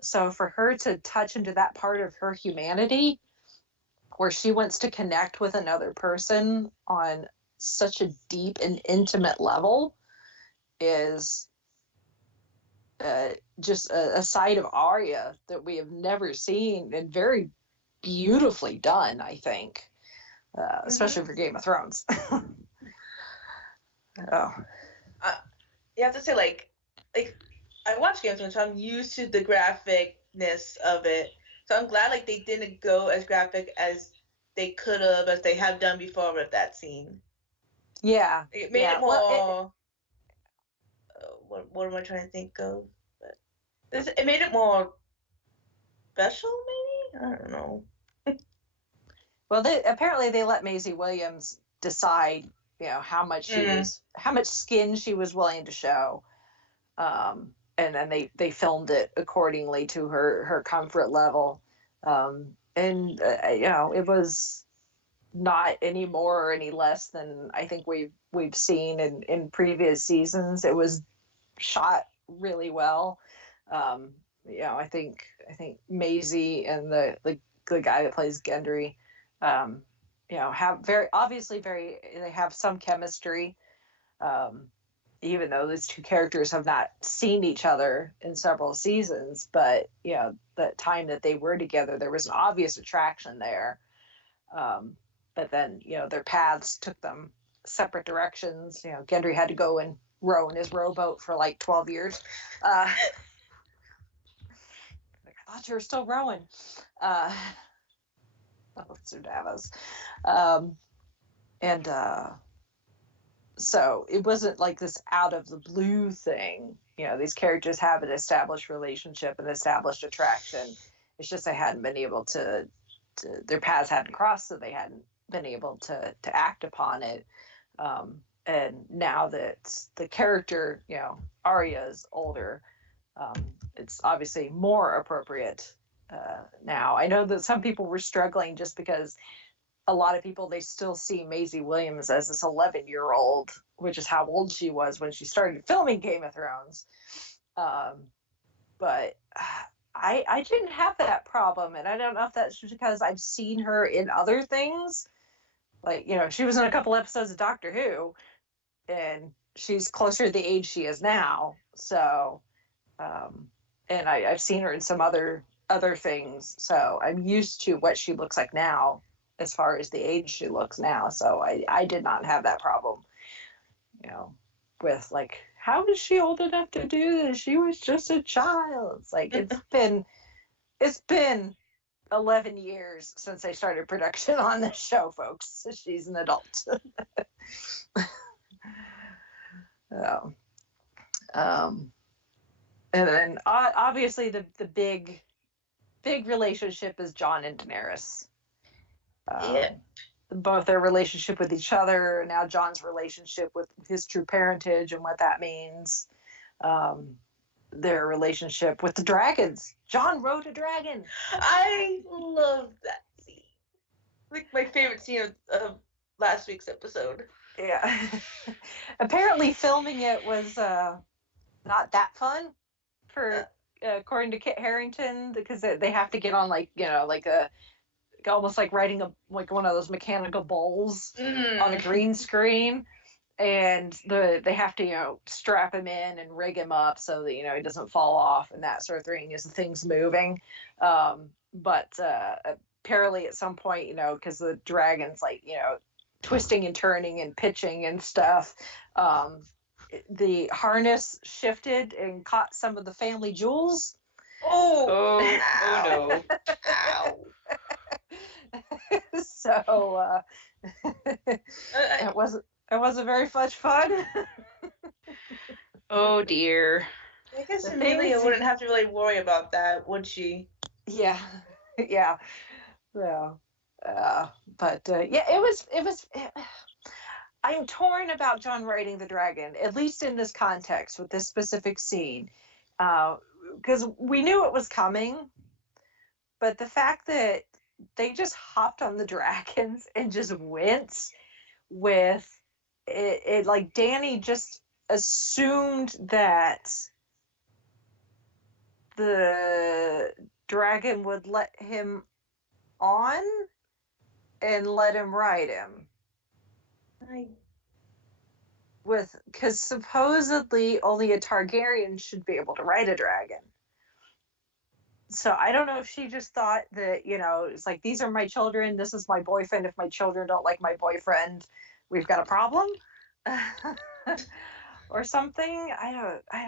So for her to touch into that part of her humanity, where she wants to connect with another person on such a deep and intimate level, is just a side of Arya that we have never seen, and very beautifully done, I think, especially for Game of Thrones. Oh, you have to say, like I watch Game of Thrones, so I'm used to the graphicness of it. So I'm glad, like, they didn't go as graphic as they could have, as they have done before with that scene. Yeah, It made it more. Well, what am I trying to think of? It made it more special, maybe? I don't know. Well, apparently they let Maisie Williams decide, how much how much skin she was willing to show, and then they filmed it accordingly to her comfort level, and it was not any more or any less than I think we've seen in previous seasons. It was shot really well. I think Maisie and the guy that plays Gendry, have they have some chemistry, even though those two characters have not seen each other in several seasons. But the time that they were together, there was an obvious attraction there. But then their paths took them separate directions. Gendry had to go and row in his rowboat for like 12 years. I thought you were still rowing. Sir Davos. And so it wasn't like this out of the blue thing. These characters have an established relationship, an established attraction. It's just they hadn't been able to their paths hadn't crossed, so they hadn't been able to act upon it. And now that the character, Arya, is older, it's obviously more appropriate now. I know that some people were struggling just because a lot of people, they still see Maisie Williams as this 11-year-old, which is how old she was when she started filming Game of Thrones. But I didn't have that problem, and I don't know if that's because I've seen her in other things. Like, she was in a couple episodes of Doctor Who, and she's closer to the age she is now. So, and I've seen her in some other things. So I'm used to what she looks like now, as far as the age she looks now. So I did not have that problem, with like, how is she old enough to do this? She was just a child. It's like, it's been 11 years since I started production on this show, folks. She's an adult. And then obviously the big relationship is Jon and Daenerys. Yeah. Both their relationship with each other, now Jon's relationship with his true parentage and what that means. Their relationship with the dragons. Jon rode a dragon. I love that scene. Like my favorite scene of last week's episode. Yeah. Apparently filming it was not that fun for according to Kit Harington, because they have to get on like a almost like riding like one of those mechanical bowls on a green screen, and they have to strap him in and rig him up so that he doesn't fall off and that sort of thing as the thing's moving. But apparently at some point, because the dragon's like twisting and turning and pitching and stuff, the harness shifted and caught some of the family jewels. Oh no. Ow. So it wasn't very much fun. Oh dear. I guess Amelia wouldn't have to really worry about that, would she? Yeah. So, but yeah, it was. I'm torn about Jon riding the dragon, at least in this context with this specific scene, because we knew it was coming, but the fact that they just hopped on the dragons and just went with it like Dany just assumed that the dragon would let him on and let him ride him. Because supposedly only a Targaryen should be able to ride a dragon. So I don't know if she just thought that, it's like, these are my children, this is my boyfriend. If my children don't like my boyfriend, we've got a problem. Or something. I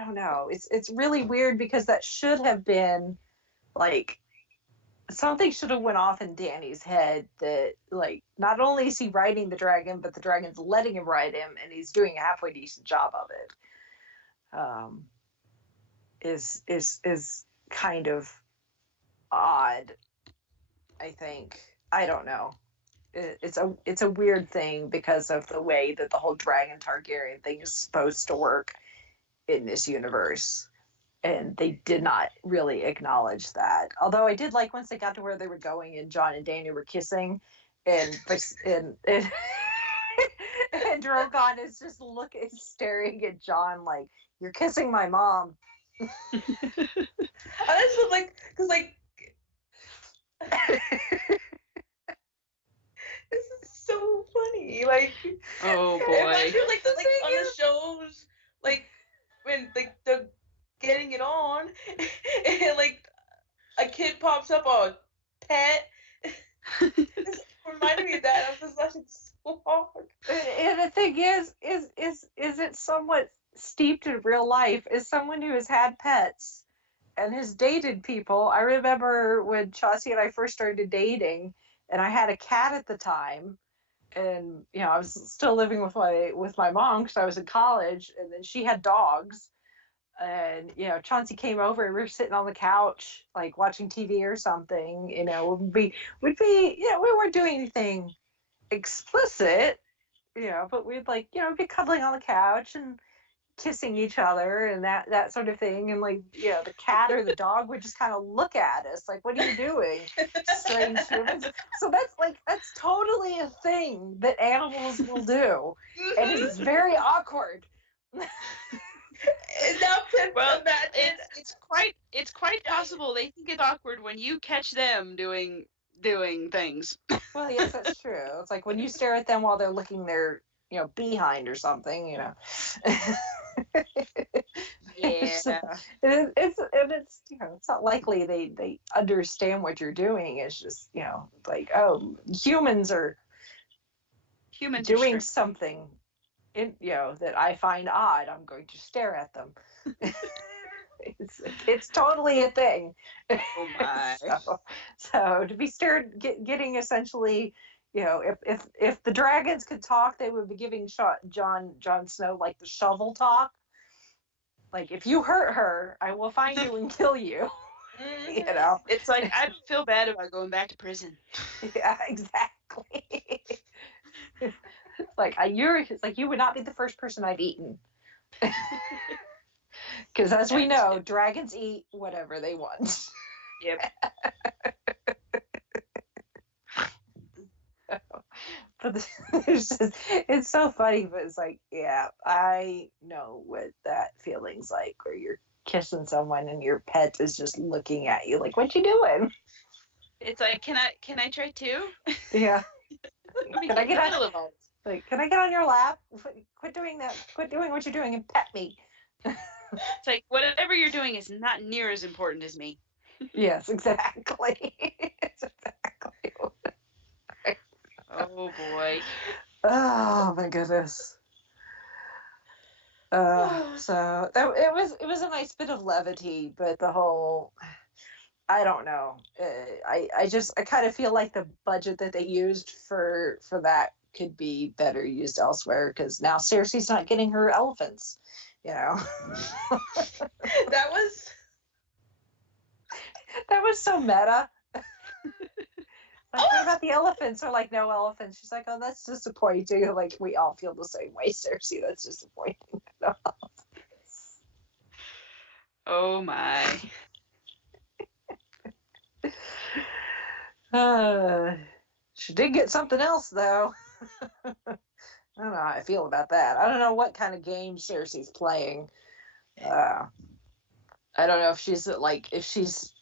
don't know. It's really weird, because that should have been like something should have went off in Dany's head, that like not only is he riding the dragon, but the dragon's letting him ride him, and he's doing a halfway decent job of it. Is kind of odd, I think. I don't know. It's a weird thing because of the way that the whole dragon Targaryen thing is supposed to work in this universe. And they did not really acknowledge that. Although I did like once they got to where they were going and Jon and Dany were kissing, and and Drogon is just staring at Jon like, "You're kissing my mom." I just feel like, because like this is so funny. Like, oh boy. I feel like on the shows, like when like the getting it on, and like a kid pops up, a pet. This reminded me of that. I was just watching so hard. And the thing is it somewhat steeped in real life? As someone who has had pets and has dated people, I remember when Chauncey and I first started dating, and I had a cat at the time, and I was still living with my mom because I was in college, and then she had dogs. And Chauncey came over, and we were sitting on the couch like watching TV or something. We weren't doing anything explicit, but we'd like be cuddling on the couch and kissing each other and that sort of thing. And like the cat or the dog would just kind of look at us like, "What are you doing, strange humans?" So that's totally a thing that animals will do, and it's very awkward. Well, it's quite possible they think it's awkward when you catch them doing things. Well, yes, that's true. It's like when you stare at them while they're licking their behind or something. Yeah. It's not likely they understand what you're doing. It's just like, oh, humans are doing something that I find odd. I'm going to stare at them. It's totally a thing. Oh my. So to be getting essentially, if the dragons could talk, they would be giving Jon Snow like the shovel talk. Like, if you hurt her, I will find you and kill you. You know? It's like, I don't feel bad about going back to prison. Yeah, exactly. It's like you would not be the first person I've eaten. Because as we know, dragons eat whatever they want. Yep. But it's so funny, but it's like, yeah, I know what that feeling's like, where you're kissing someone and your pet is just looking at you like, what you doing? It's like, can I try too? Yeah. Can I get a little? Like, can I get on your lap? Quit doing that. Quit doing what you're doing and pet me. It's like, whatever you're doing is not near as important as me. Yes, exactly. Exactly. Oh boy. Oh my goodness. So it was a nice bit of levity, but the whole, I don't know. I kind of feel like the budget that they used for that could be better used elsewhere, because now Cersei's not getting her elephants. You know. That was so meta. Like, what about the elephants? Or like, no elephants. She's like, oh, that's disappointing. Like, we all feel the same way, Cersei. That's disappointing. Oh my. She did get something else, though. I don't know how I feel about that. I don't know what kind of game Cersei's playing. I don't know if she's because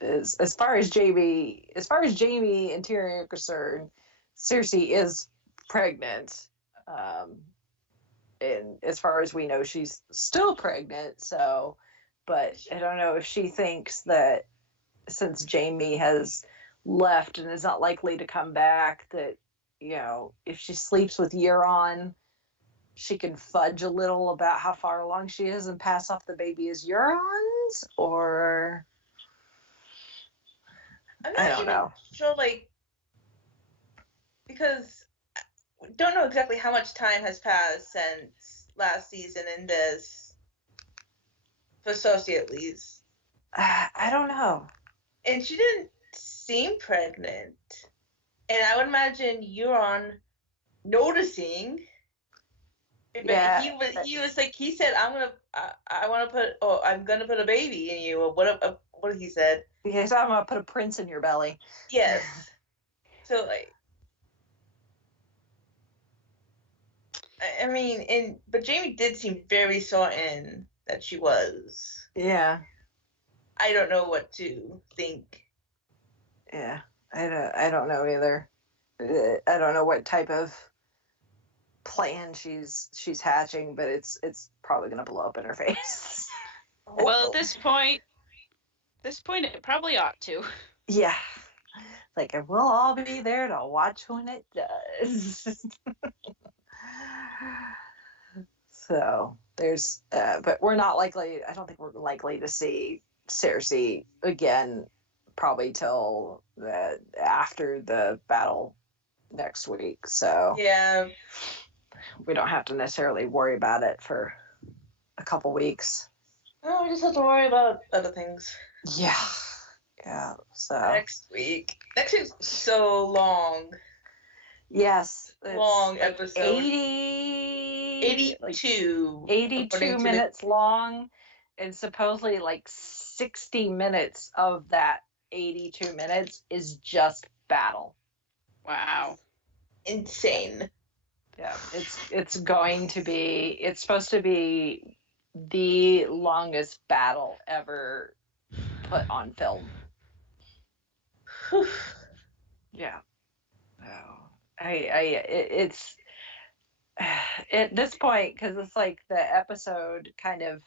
as far as Jamie and Tyrion are concerned, Cersei is pregnant. And as far as we know, she's still pregnant. So, but I don't know if she thinks that since Jamie has left and is not likely to come back, that, if she sleeps with Euron, she can fudge a little about how far along she is and pass off the baby as Euron's, or I don't know. sure, like, because we don't know exactly how much time has passed since last season in this, for Cersei at least. I don't know. And she didn't seem pregnant. And I would imagine Euron noticing. Yeah. He was like, he said, I'm gonna put a baby in you, or what he said. Yes, I'm gonna put a prince in your belly. Yes. So, like, I mean, but Jamie did seem very certain that she was. Yeah. I don't know what to think. Yeah. I don't know either. I don't know what type of plan she's hatching, but it's probably gonna blow up in her face. Well, at this point it probably ought to. Yeah. Like, we'll all be there to watch when it does. So there's, but we're not likely. I don't think we're likely to see Cersei again, probably till after the battle next week. So Yeah. we don't have to necessarily worry about it for a couple weeks. No, we just have to worry about other things. Yeah. So Next week's so long. Yes. Long episode. 82 minutes long, and supposedly like 60 minutes of that 82 minutes is just battle. Wow. Insane. Yeah, it's supposed to be the longest battle ever put on film. Yeah. It's at this point, because it's like the episode kind of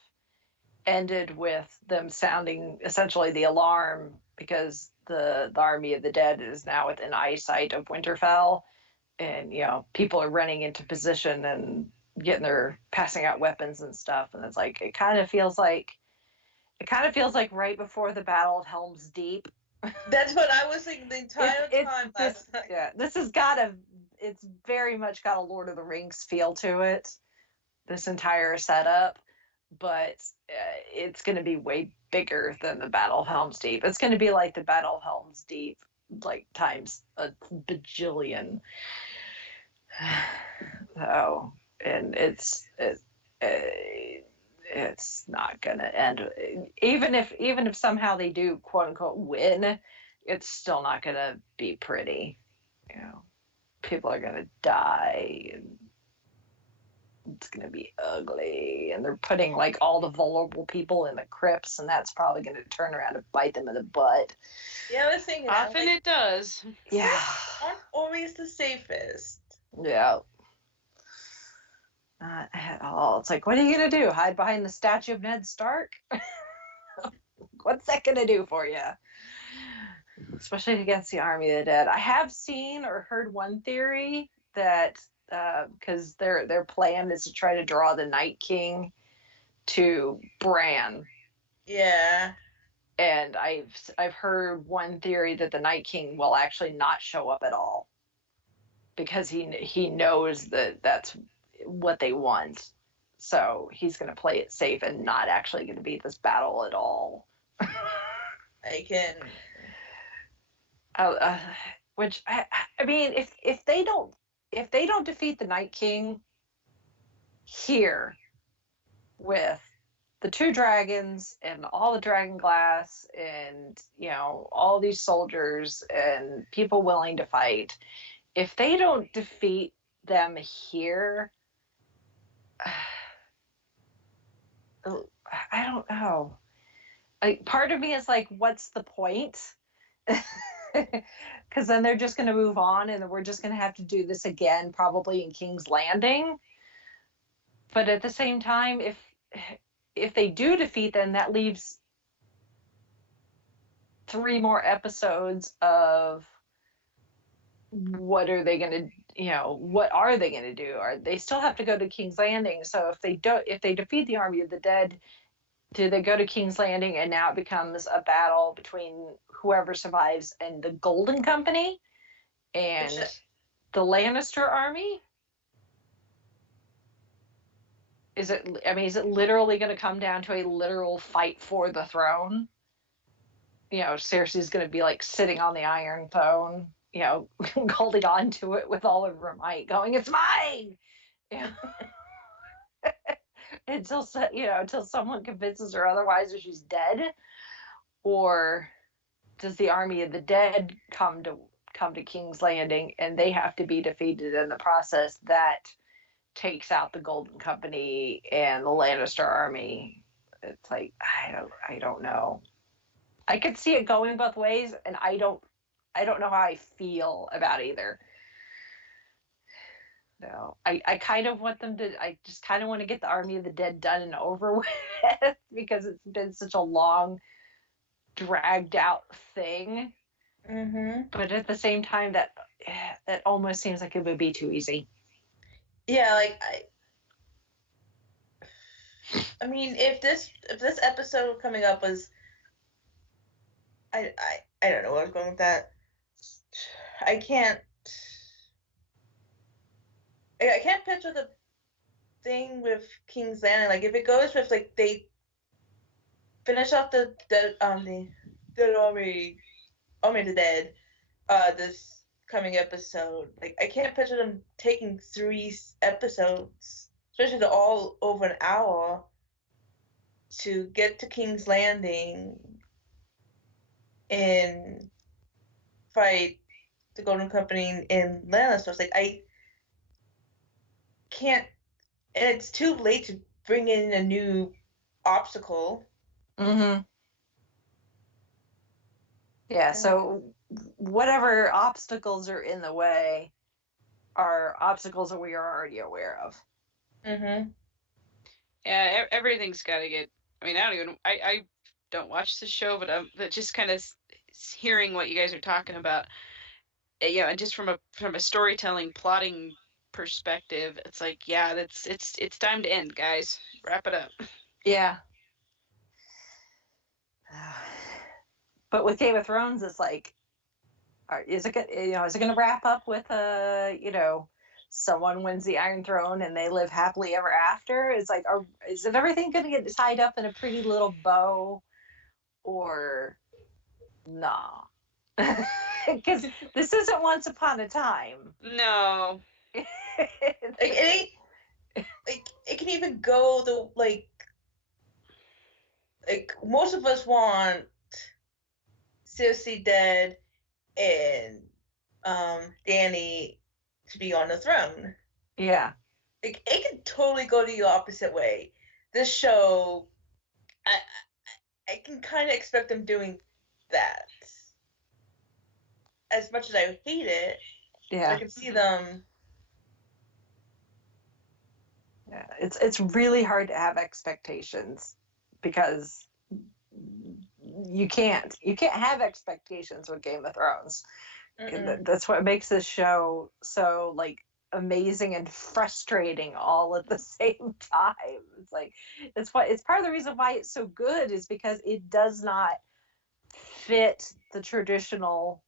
ended with them sounding essentially the alarm, because the army of the dead is now within eyesight of Winterfell, and people are running into position and passing out weapons and stuff, and it's like it kind of feels like right before the Battle of Helm's Deep. That's what I was thinking the entire time last night. Yeah, it's very much got a Lord of the Rings feel to it. this entire setup, but it's going to be way bigger than the Battle of Helm's Deep. It's going to be like the Battle of Helm's Deep, like times a bajillion. So, and it's not going to end. Even if somehow they do quote unquote win, it's still not going to be pretty. You know, people are going to die, and it's going to be ugly. And they're putting like all the vulnerable people in the crypts, and that's probably going to turn around and bite them in the butt. Yeah, I was thinking that. Often it does. Yeah. Aren't always the safest. Yeah. Not at all. It's like, what are you going to do? Hide behind the statue of Ned Stark? What's that going to do for you? Especially against the Army of the Dead. I have seen or heard one theory that because their plan is to try to draw the Night King to Bran. Yeah. And I've heard one theory that the Night King will actually not show up at all because he knows that that's what they want. So he's going to play it safe and not actually going to be this battle at all. I can. Which I mean, if they don't defeat the Night King here with the 2 dragons and all the dragon glass and all these soldiers and people willing to fight, if they don't defeat them here, I don't know. Like, part of me is like, what's the point? Because then they're just going to move on, and we're just going to have to do this again, probably in King's Landing. But at the same time, if they do defeat them, that leaves 3 more episodes of what are they going to, what are they going to do? They still have to go to King's Landing. So if they defeat the Army of the Dead, do they go to King's Landing and now it becomes a battle between whoever survives and the Golden Company and the Lannister army? Is it literally going to come down to a literal fight for the throne? Cersei's going to be like sitting on the Iron Throne, holding on to it with all of her might, going, "It's mine!" Until someone convinces her otherwise, or she's dead. Or does the Army of the Dead come to King's Landing and they have to be defeated in the process? That takes out the Golden Company and the Lannister army. It's like, I don't know. I could see it going both ways, and I don't know how I feel about either. No, I kind of want them to. I just kind of want to get the Army of the Dead done and over with because it's been such a long, dragged out thing. Mm-hmm. But at the same time, that almost seems like it would be too easy. Yeah, like I mean, if this episode coming up was, I don't know where I was going with that. I can't picture the thing with King's Landing. Like, if it goes with, like, they finish off the Army of the Dead, this coming episode. Like, I can't picture them taking 3 episodes, especially they're all over an hour, to get to King's Landing and fight the Golden Company in Lannister. So it's like, I can't, and it's too late to bring in a new obstacle. Mm-hmm. Yeah, so whatever obstacles are in the way are obstacles that we are already aware of. Mm-hmm. Yeah, everything's got to get. I mean, I don't watch the show, but just kind of hearing what you guys are talking about, and just from a storytelling, plotting perspective, it's like, yeah, it's time to end, guys. Wrap it up. Yeah. But with Game of Thrones, it's like, is it going to wrap up with someone wins the Iron Throne and they live happily ever after. It's like, is it everything going to get tied up in a pretty little bow, or no? Because this isn't Once Upon a Time. No. Like it can even go the like most of us want Cersei dead and Dany to be on the throne. Yeah. Like it can totally go the opposite way. This show, I can kind of expect them doing that. As much as I hate it, Yeah. I can see them. Yeah. It's really hard to have expectations because you can't have expectations with Game of Thrones. That's what makes this show so like amazing and frustrating all at the same time. It's like it's part of the reason why it's so good is because it does not fit the traditional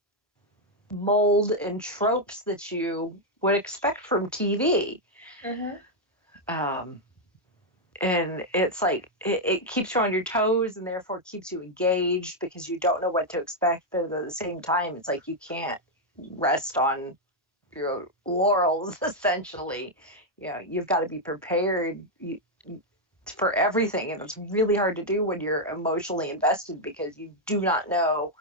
mold and tropes that you would expect from TV. And it's like it keeps you on your toes and therefore keeps you engaged because you don't know what to expect, but at the same time it's like you can't rest on your laurels. Essentially, you've got to be prepared for everything, and it's really hard to do when you're emotionally invested because you do not know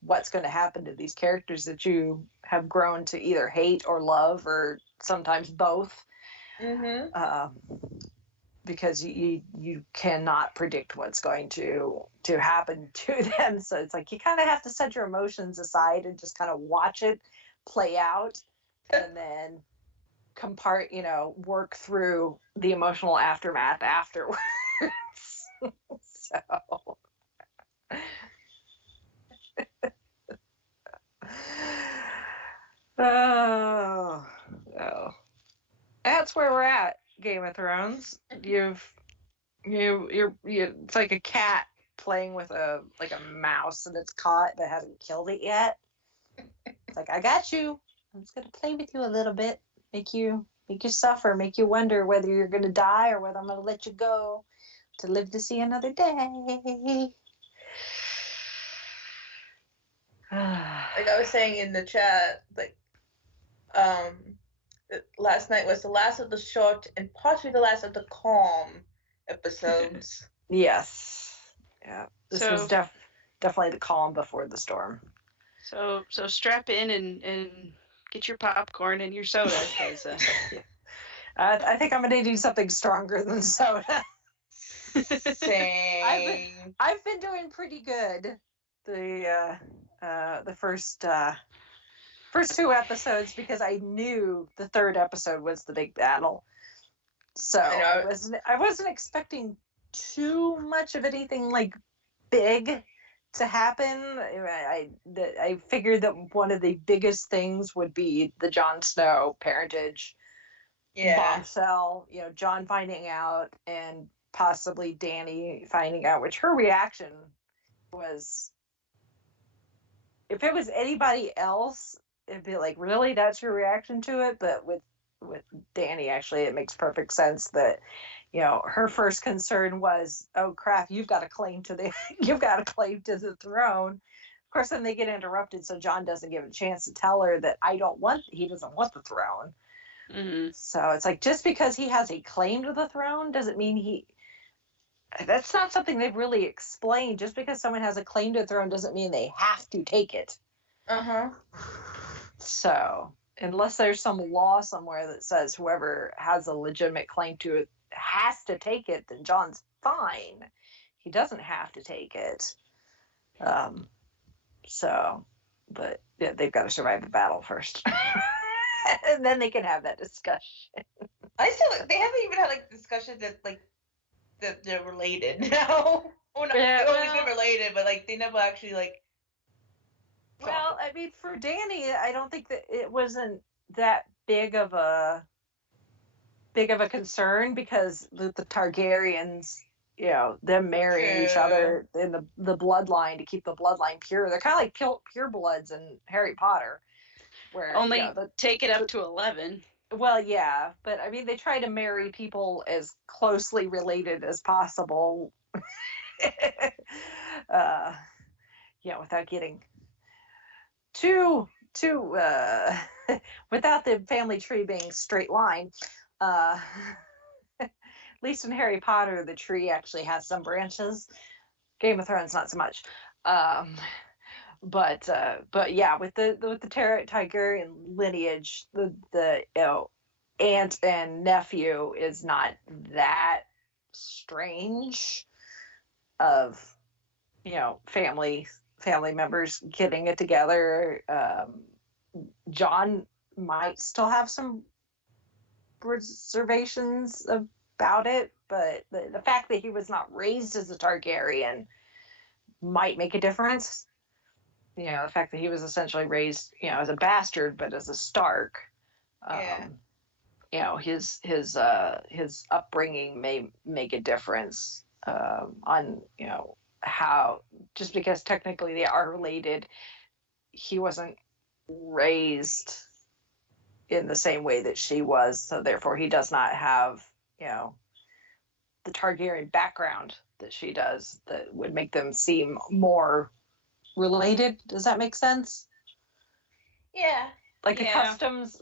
what's going to happen to these characters that you have grown to either hate or love, or sometimes both. Because you cannot predict what's going to happen to them. So it's like you kind of have to set your emotions aside and just kind of watch it play out, and then work through the emotional aftermath afterwards. So oh, that's where we're at. Game of Thrones. It's like a cat playing with a mouse and it's caught but hasn't killed it yet. It's like, I got you. I'm just gonna play with you a little bit, make you suffer, make you wonder whether you're gonna die or whether I'm gonna let you go to live to see another day. Like I was saying in the chat, like last night was the last of the short and possibly the last of the calm episodes. Yes. Yeah. This was definitely the calm before the storm. So strap in and get your popcorn and your soda, because I think I'm gonna do something stronger than soda. Same. I've been doing pretty good. The first two episodes, because I knew the third episode was the big battle. So I wasn't expecting too much of anything like big to happen. I figured that one of the biggest things would be the Jon Snow parentage bombshell. Jon finding out and possibly Dany finding out, which her reaction was, if it was anybody else, it'd be like, really, that's your reaction to it? But with Dany, actually, it makes perfect sense that her first concern was, oh crap, you've got a claim to the throne. Of course, then they get interrupted, so Jon doesn't give a chance to tell her that he doesn't want the throne. Mm-hmm. So it's like, just because he has a claim to the throne doesn't mean that's not something they've really explained. Just because someone has a claim to the throne doesn't mean they have to take it. So unless there's some law somewhere that says whoever has a legitimate claim to it has to take it, then Jon's fine. He doesn't have to take it. But yeah, they've got to survive the battle first. And then they can have that discussion. They haven't even had like discussions that they're related now. They've always been related, but like they never actually like. Well, I mean, for Dany, I don't think that it wasn't that big of a concern, because the Targaryens, them marrying each other in the bloodline to keep the bloodline pure. They're kind of like pure bloods in Harry Potter, where only take it up to 11. Well, yeah, but I mean, they try to marry people as closely related as possible. uh, without getting too without the family tree being straight line. At least in Harry Potter, the tree actually has some branches. Game of Thrones, not so much. Um, but yeah, with the Targaryen lineage, the aunt and nephew is not that strange of family members getting it together. John might still have some reservations about it, but the fact that he was not raised as a Targaryen might make a difference. The fact that he was essentially raised, as a bastard, but as a Stark. His upbringing may make a difference on how, just because technically they are related, he wasn't raised in the same way that she was, so therefore he does not have the Targaryen background that she does, that would make them seem more related. Does that make sense? Yeah. Like the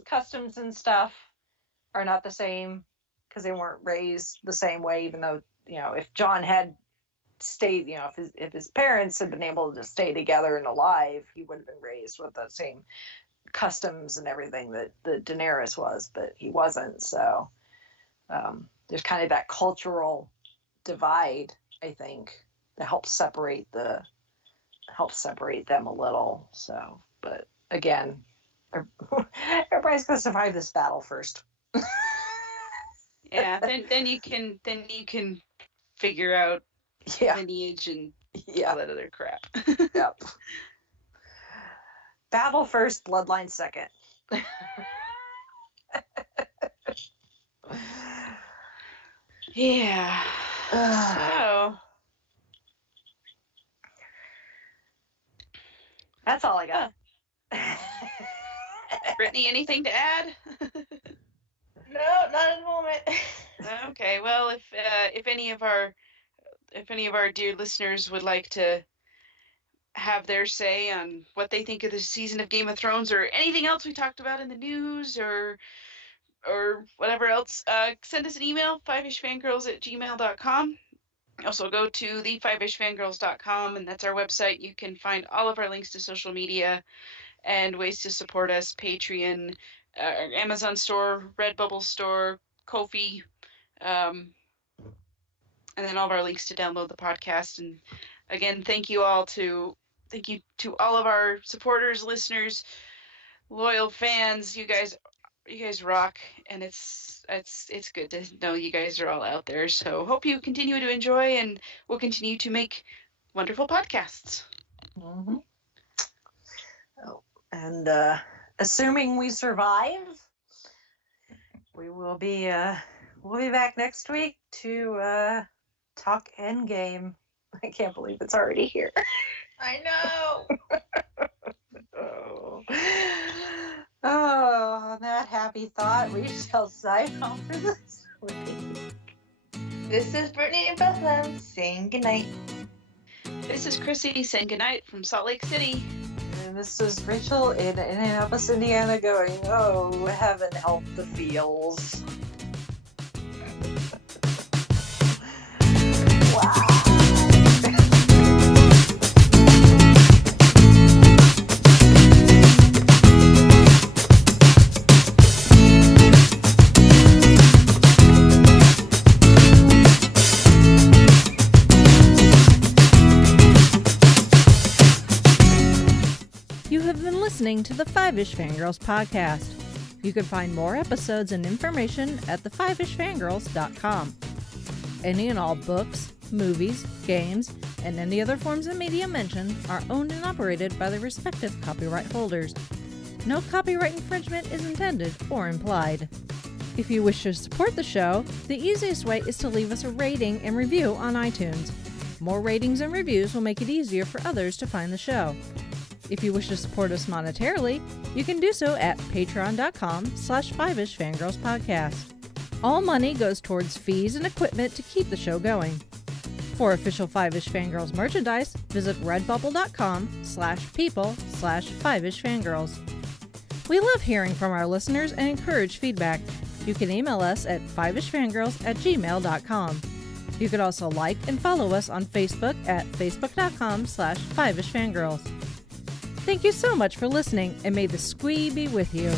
customs and stuff are not the same because they weren't raised the same way, even though if John had stayed, if his parents had been able to stay together and alive, he would have been raised with the same customs and everything that the Daenerys was, but he wasn't. So there's kind of that cultural divide, I think, that helps separate them a little. So, but again, everybody's gonna survive this battle first. Yeah, then you can figure out lineage and all that other crap. Yep. Battle first, bloodline second. Yeah. So that's all I got. Brittany, anything to add? No, not at the moment. Okay, well, if any of our dear listeners would like to have their say on what they think of the season of Game of Thrones, or anything else we talked about in the news, or whatever else, send us an email, fiveishfangirls@gmail.com. Also go to the fiveishfangirls.com, and that's our website. You can find all of our links to social media and ways to support us: Patreon, Amazon store, Redbubble store, Ko-fi, and then all of our links to download the podcast. And again, thank you to all of our supporters, listeners, loyal fans. You guys rock, and it's good to know you guys are all out there. So hope you continue to enjoy, and we'll continue to make wonderful podcasts. Mm-hmm. Oh, and assuming we survive, we'll be back next week to talk Endgame. I can't believe it's already here. I know. On that happy thought, we shall sign off for this week. This is Brittany and Bethlehem saying goodnight. This is Chrissy saying goodnight from Salt Lake City. And this is Rachel in Indianapolis, Indiana, going, oh, heaven help the feels. Wow. Listening to the Five-ish Fangirls podcast. You can find more episodes and information at thefiveishfangirls.com. Any and all books, movies, games, and any other forms of media mentioned are owned and operated by the respective copyright holders. No copyright infringement is intended or implied. If you wish to support the show, the easiest way is to leave us a rating and review on iTunes. More ratings and reviews will make it easier for others to find the show. If you wish to support us monetarily, you can do so at patreon.com/5ishfangirlspodcast. All money goes towards fees and equipment to keep the show going. For official 5ish Fangirls merchandise, visit redbubble.com/people/5ishfangirls. We love hearing from our listeners and encourage feedback. You can email us at 5ishfangirls@gmail.com. You can also like and follow us on Facebook at facebook.com/5ishfangirls. Thank you so much for listening, and may the squee be with you.